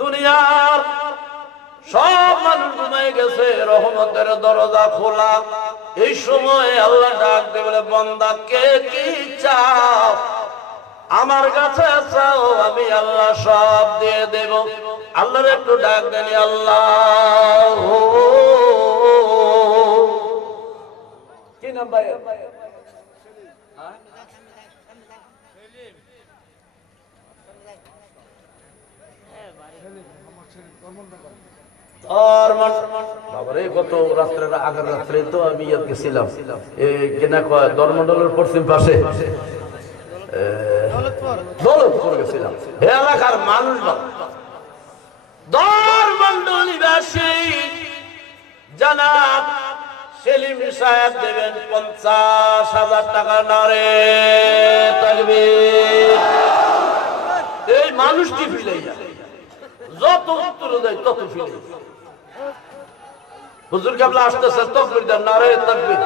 দুনিয়ার সব মানুষ ঘুমাই গেছে, রহমতের দরজা খোলা। এই সময় আল্লাহ ডাক দিয়ে বলে, বান্দা কে কি চাও আমার কাছে চাও, আমি আল্লাহ সব দিয়ে দেব। আল্লাহর একটু ডাক দেনি, আল্লাহ কি নাম ভাই? বাবারে কত রাত্রে, আগের রাত্রে তো আমি গেছিলাম ধর্মডলের পশ্চিম পাশে দৌলতপুর গেছিলাম। এলাকার মানুষ ধর্মডলিবাসী জানাব সেলিম সাহেব দেবেন 50,000 টাকা। নারে তাকবীর। এই মানুষটি ফিরে যত উত্তর দেয় তত ফিরে। হুজুর কেবলা আসতেছে, তাকবীর দেন, নারে তাকবীর।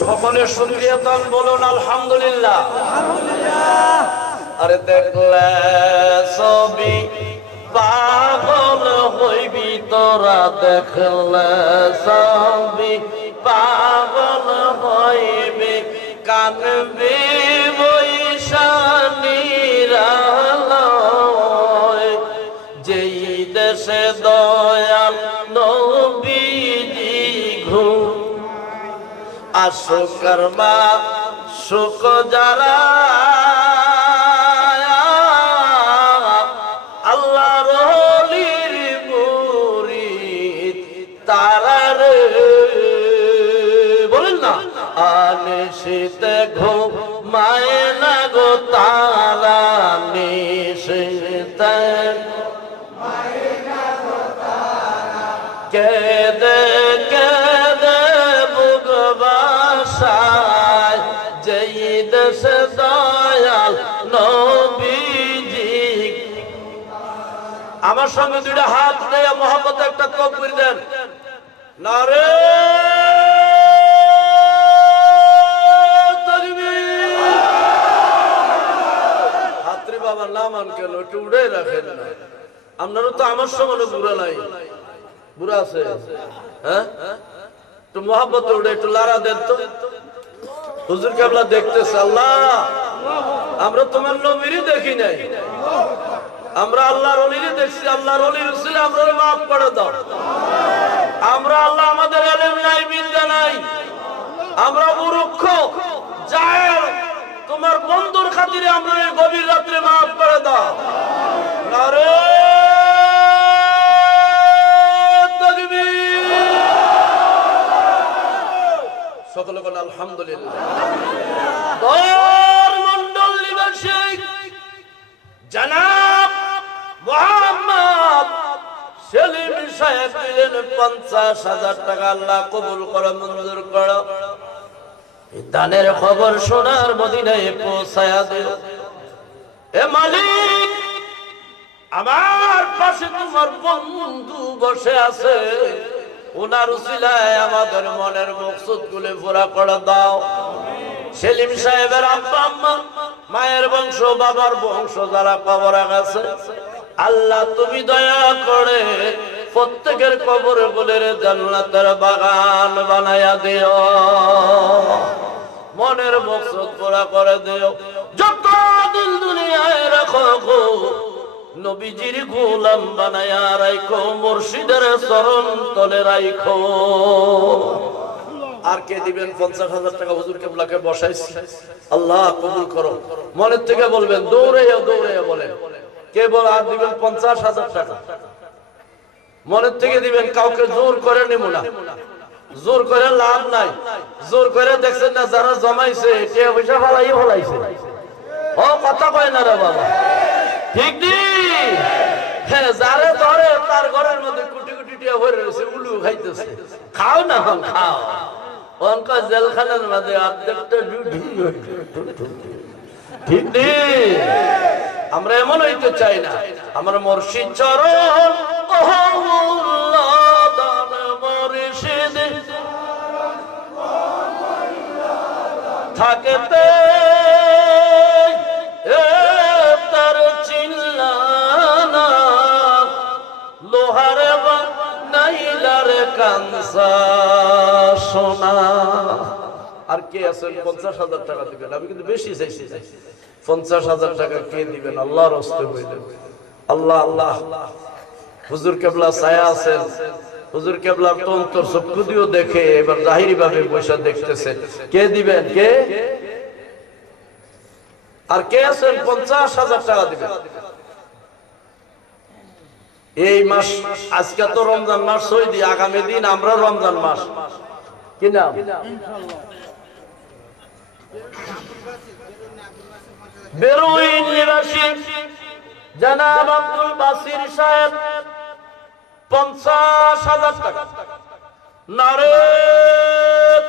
সকলে শুকরিয়া দান বলুন আলহামদুলিল্লাহ। আরে দেখলে ছবি পাগল হইবি তোরা, দেখলে ছবি পাগল হইবি, কানবি বৈশানীরালয়। যেই দেশে দয়াল নবীজি ঘুম আসুকার মা সুখ যারা আল্লাহর ওলির মুরিদ তারা রে, বলেন না আনিশিতে ঘুমায় না গো তারা, নিশিতে কেদে কেদে বুক বাসায়, যেই দেশে দয়াল নবীজি। আমার সঙ্গে দুইটা হাত দিয়ে মোহাম্মদ একটা তাকবীর দেন, নারে তাকবীর। হাতরে বাবা নামান কেন, একটু উড়ে রাখেন না। আপনারা তো আমার সঙ্গে বুড়া নাই, বুড়া আছে, হ্যাঁ একটু মোহাম্মত উড়ে একটু লারা দেন তো। হুজুর কেবলা দেখতেছে, আল্লাহ আমরা তোমার নবীরই দেখি নাই, আমরা আল্লাহর ওলিরই দেখছি। আল্লাহর ওলির উসিলে আমরা মাফ করে দাও। আমরা আল্লাহ আমাদের ইলম নাই, বিদ্যা নাই, আমরা মূর্খ জাহেল, তোমার বন্ধুর খাতিরে আমরা এই গভীর রাত্রে মাফ করে দাও। নারে তাকবীর। সকলে বলেন আলহামদুলিল্লাহ। দর মণ্ডল নিবাসী জনাব মোহাম্মদ সেলিম সাহেব দিলেন 50,000 টাকা। আল্লাহ কবুল করো, মঞ্জুর করো। দানের খবর সোনার মদিনায় পৌঁছায়া দিও। এ মালিক, আমার পাশে তোমার বন্ধু বসে আছে, ওনার উসিলায় আমাদের মনের মকসুদ গুলো পুরা করে দাও। সেলিম সাহেবের আব্বা আম্মা, মায়ের বংশ, বাবার বংশ যারা কবরে গেছে, আল্লাহ তুমি দয়া করে প্রত্যেকের কবর গুলের জান্নাতের বাগান বানায়া দিও, মনের মকসদ পুরা করে দিও। যত দিন দুনিয়ায় রাখো গো, নবীজির গোলাম বানায়া রাখো, মুর্শিদের চরণ তলে রাখো। আর কে দিবেন 50,000 টাকা? হুজুর কেবলাকে বসাইছি, আল্লাহ কবুল করো। মনের থেকে বলবেন, দৌড়ে বলেন কে বল আর দিবেন 50,000 টাকা। মনের থেকে দিবেন, কাউকে জোর করে নিব না, জোর করে লাভ নাই। জোর করে দেখছেন না যারা জমাইছে সে পয়সা ফলাইছে। ও কথা কয় না রে বাবা, ঠিক নেই? হ্যাঁ, যারে ধরে তার ঘরের মধ্যে কোটি কোটি টাকা ভরে রয়েছে, উলু খাইতেছে। খাও না, খাও। অনকা জেলখানার মধ্যে অর্ধেকটা ঠিক নেই। আমরা এমন হইতে চাই না। আমরা মুর্শিদ চরণ থাকতে তার চিল্লানা, লোহারে নাইলারে কানসা সোনা। আর কে আছেন 50,000 টাকা দিবেন? আমি কিন্তু বেশি চাইছি। 50,000 টাকা কে দিবেন? আল্লাহর হস্তে হইলেন। আল্লাহ আল্লাহ। হুজুর কেবলা ছায়া আছেন, হুজুর কেবলার তো অন্তর চক্ষু দিয়েও দেখে, এবার জাহিরি ভাবে পয়সা দেখতেছে। কে দিবেন? কে? আর কে আছেন 50,000 টাকা দিবেন? এই মাস, আজকে তো রমজান মাস, সৌদি আগামী দিন আমরা রমজান মাস। কি নাম? বেরুইন নিবাসী জনাব আব্দুল বাসির সাহেব 50,000 টাকা। নারে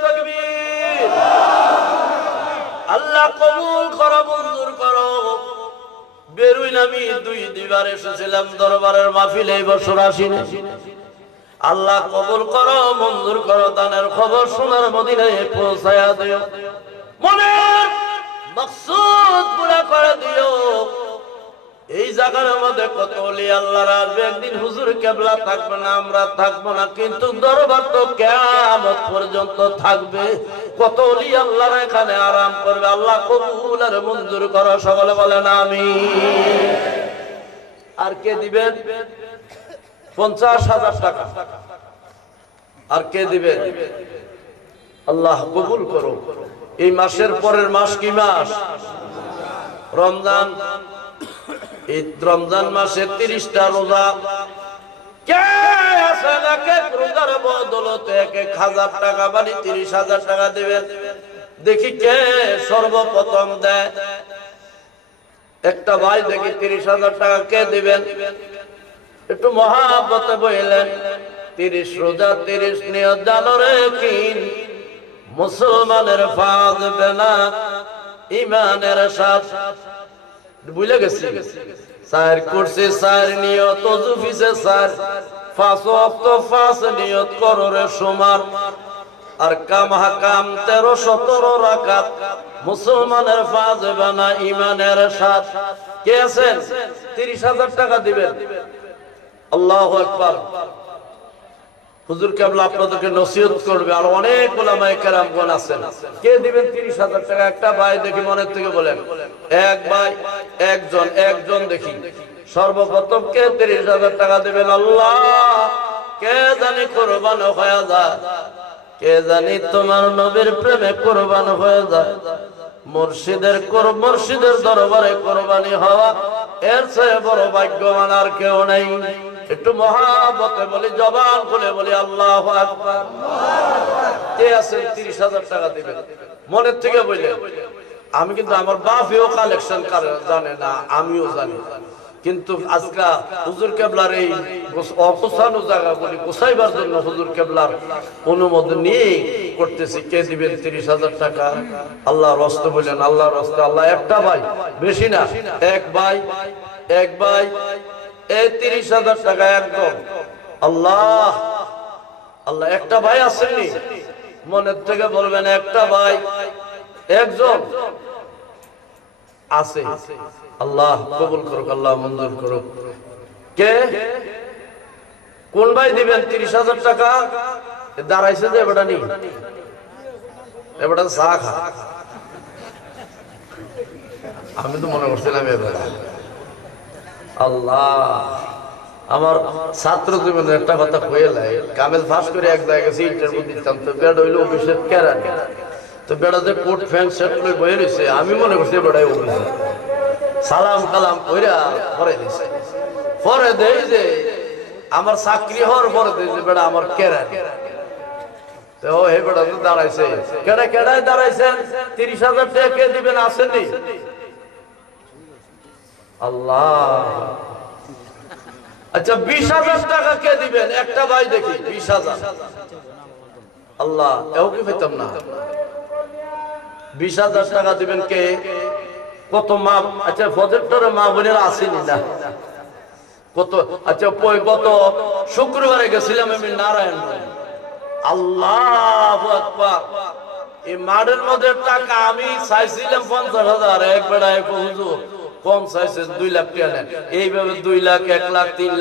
তাকবীর। আল্লাহ কবুল করো, মঞ্জুর করো। বেরুইন আমি 2 বার এসেছিলাম দরবারের মাহফিলে, এই বছর আসিনি। আল্লাহ কবুল করো, মঞ্জুর করো। দানের খবর সোনার মদিনায় পৌঁছায়া দিও, মনের মাকসুদ পুরা করে দিও। এই জায়গার মধ্যে কত ওলি আল্লাহর আসবে। একদিন হুজুর কেবলা থাকবে না, আমরা থাকবো না, কিন্তু দরবার তো কিয়ামত পর্যন্ত থাকবে। কত ওলি আল্লাহর এখানে আরাম করবে। আল্লাহ কবুল আর মঞ্জুর করো, সকলে বলেন আমিন। আর কে দিবেন 50,000 টাকা? আর কে দিবেন? আল্লাহ কবুল করো। এই মাসের পরের মাস কি মাস? রমজান। এই রমজান মাসে 30টা রোজা। কে আছেন এক রোজার বদলতে 1,000 টাকা বাড়ি 30,000 টাকা দিবেন? দেখি কে সর্বপ্রথম দেয়। একটা ভাই দেখি 30,000 টাকা কে দিবেন? একটু মহাব্বতে বললেন, 30 রোজা 30 নিয়ত জানরে কিন, মুসলমানের ফাজ বেনা ইমানের সাথ। বুঝলে গেছি, সার করছে সার নিয়ত, ওযু ফিসে সার, 5 ওয়াক্ত 5 নিয়ত করো রে সুমার। আর কাম হাকাম 13-17 রাকাত, মুসলমানের ফাজ বেনা ইমানের সাথ। কে আছেন 30,000 টাকা দিবেন? আল্লাহু আকবার। হুজুর কেবলা আপনাদেরকে নসিহত করবে, আর অনেক উলামায়ে কেরামগণ আছেন। কে দিবেন 30,000 টাকা? একটা ভাই দেখি মনের থেকে বলেন। এক ভাই, একজন দেখি। সর্বপ্রথম কে 30,000 টাকা দিবেন? আল্লাহ, কে জানি কুরবান হয়ে যায়, কে জানি তোমার নবীর প্রেমে কুরবান হয়ে যায়। মুর্শিদের দরবারে কোরবানি হওয়া এর চেয়ে বড় ভাগ্যবান আর কেউ নেই। একটু মহাব্বতে বলি, জবান খুলে বলি আল্লাহু আকবার। কে আছেন 30,000 টাকা দিবেন? মনের থেকে বললেন। আমি কিন্তু আমার বাপেও কালেকশন জানে না, আমিও জানি, কিন্তু আজকে হুজুর কেবলার এই অপসানো জায়গা বলি গোসাইবার জন্য হুজুর কেবলার অনুমোদন নিয়ে করতেছি। কে দিবেন 30,000 টাকা? আল্লাহর রাস্তে বলেন, আল্লাহর রাস্তে। আল্লাহ একটা ভাই, বেশি না, এক ভাই এই 30,000 টাকা একদম। আল্লাহ আল্লাহ, একটা ভাই আসেননি? মনের থেকে বলবেন একটা ভাই, একজন আছে। আল্লাহ কবুল করুক, আল্লাহ মঞ্জুর করুক। কে, কোন ভাই দিবেন 30,000 টাকা? দাঁড়াইছে যে এবারটা নি, এবারটা চা খা। আমি তো মনে করছিলাম এবার। আল্লাহ, আমার ছাত্র জীবনের একটা কথা কয়ে লাই, কামেজ ফাঁস করে এক জায়গায় ইন্টারভিউ দিতাম, তো বেড়া হইলো অফিসের কেরানি। তো বেড়া যে কোট ফ্যান সেট করে বয়ে রয়েছে, আমি মনে করছি বেড়াই অফিসে। সালাম কালাম কইরা পরে দিছে, পরে দেই যে আমার চাকরি হওয়ার পরে দেই যে বেড়া আমার কেরানি। তো হে বেড়া তো দাঁড়াইছে, কেডায় দাঁড়াইছেন? 30,000 টাকা কে দিবেন আসেননি? আল্লাহ, আচ্ছা 20,000 টাকা কে দিবেন? একটা ভাই দেখি 20,000। আল্লাহ, এও কি পেতাম না? 20,000 টাকা দিবেন কে? কত মা, আচ্ছা ফজরটারে মা বোনেরা আসেনি না কত? আচ্ছা গত শুক্রবারে গেছিলাম আমি নারায়ণ। আল্লাহু আকবার, এই মাঠের মধ্যে টাকা আমি চাইছিলাম 50,000, এক বেড়ায় হুজুর কম চাইছেন 2 লাখ টাকা নেন। এইভাবে 2 লাখ, 1 লাখ, 3 লাখ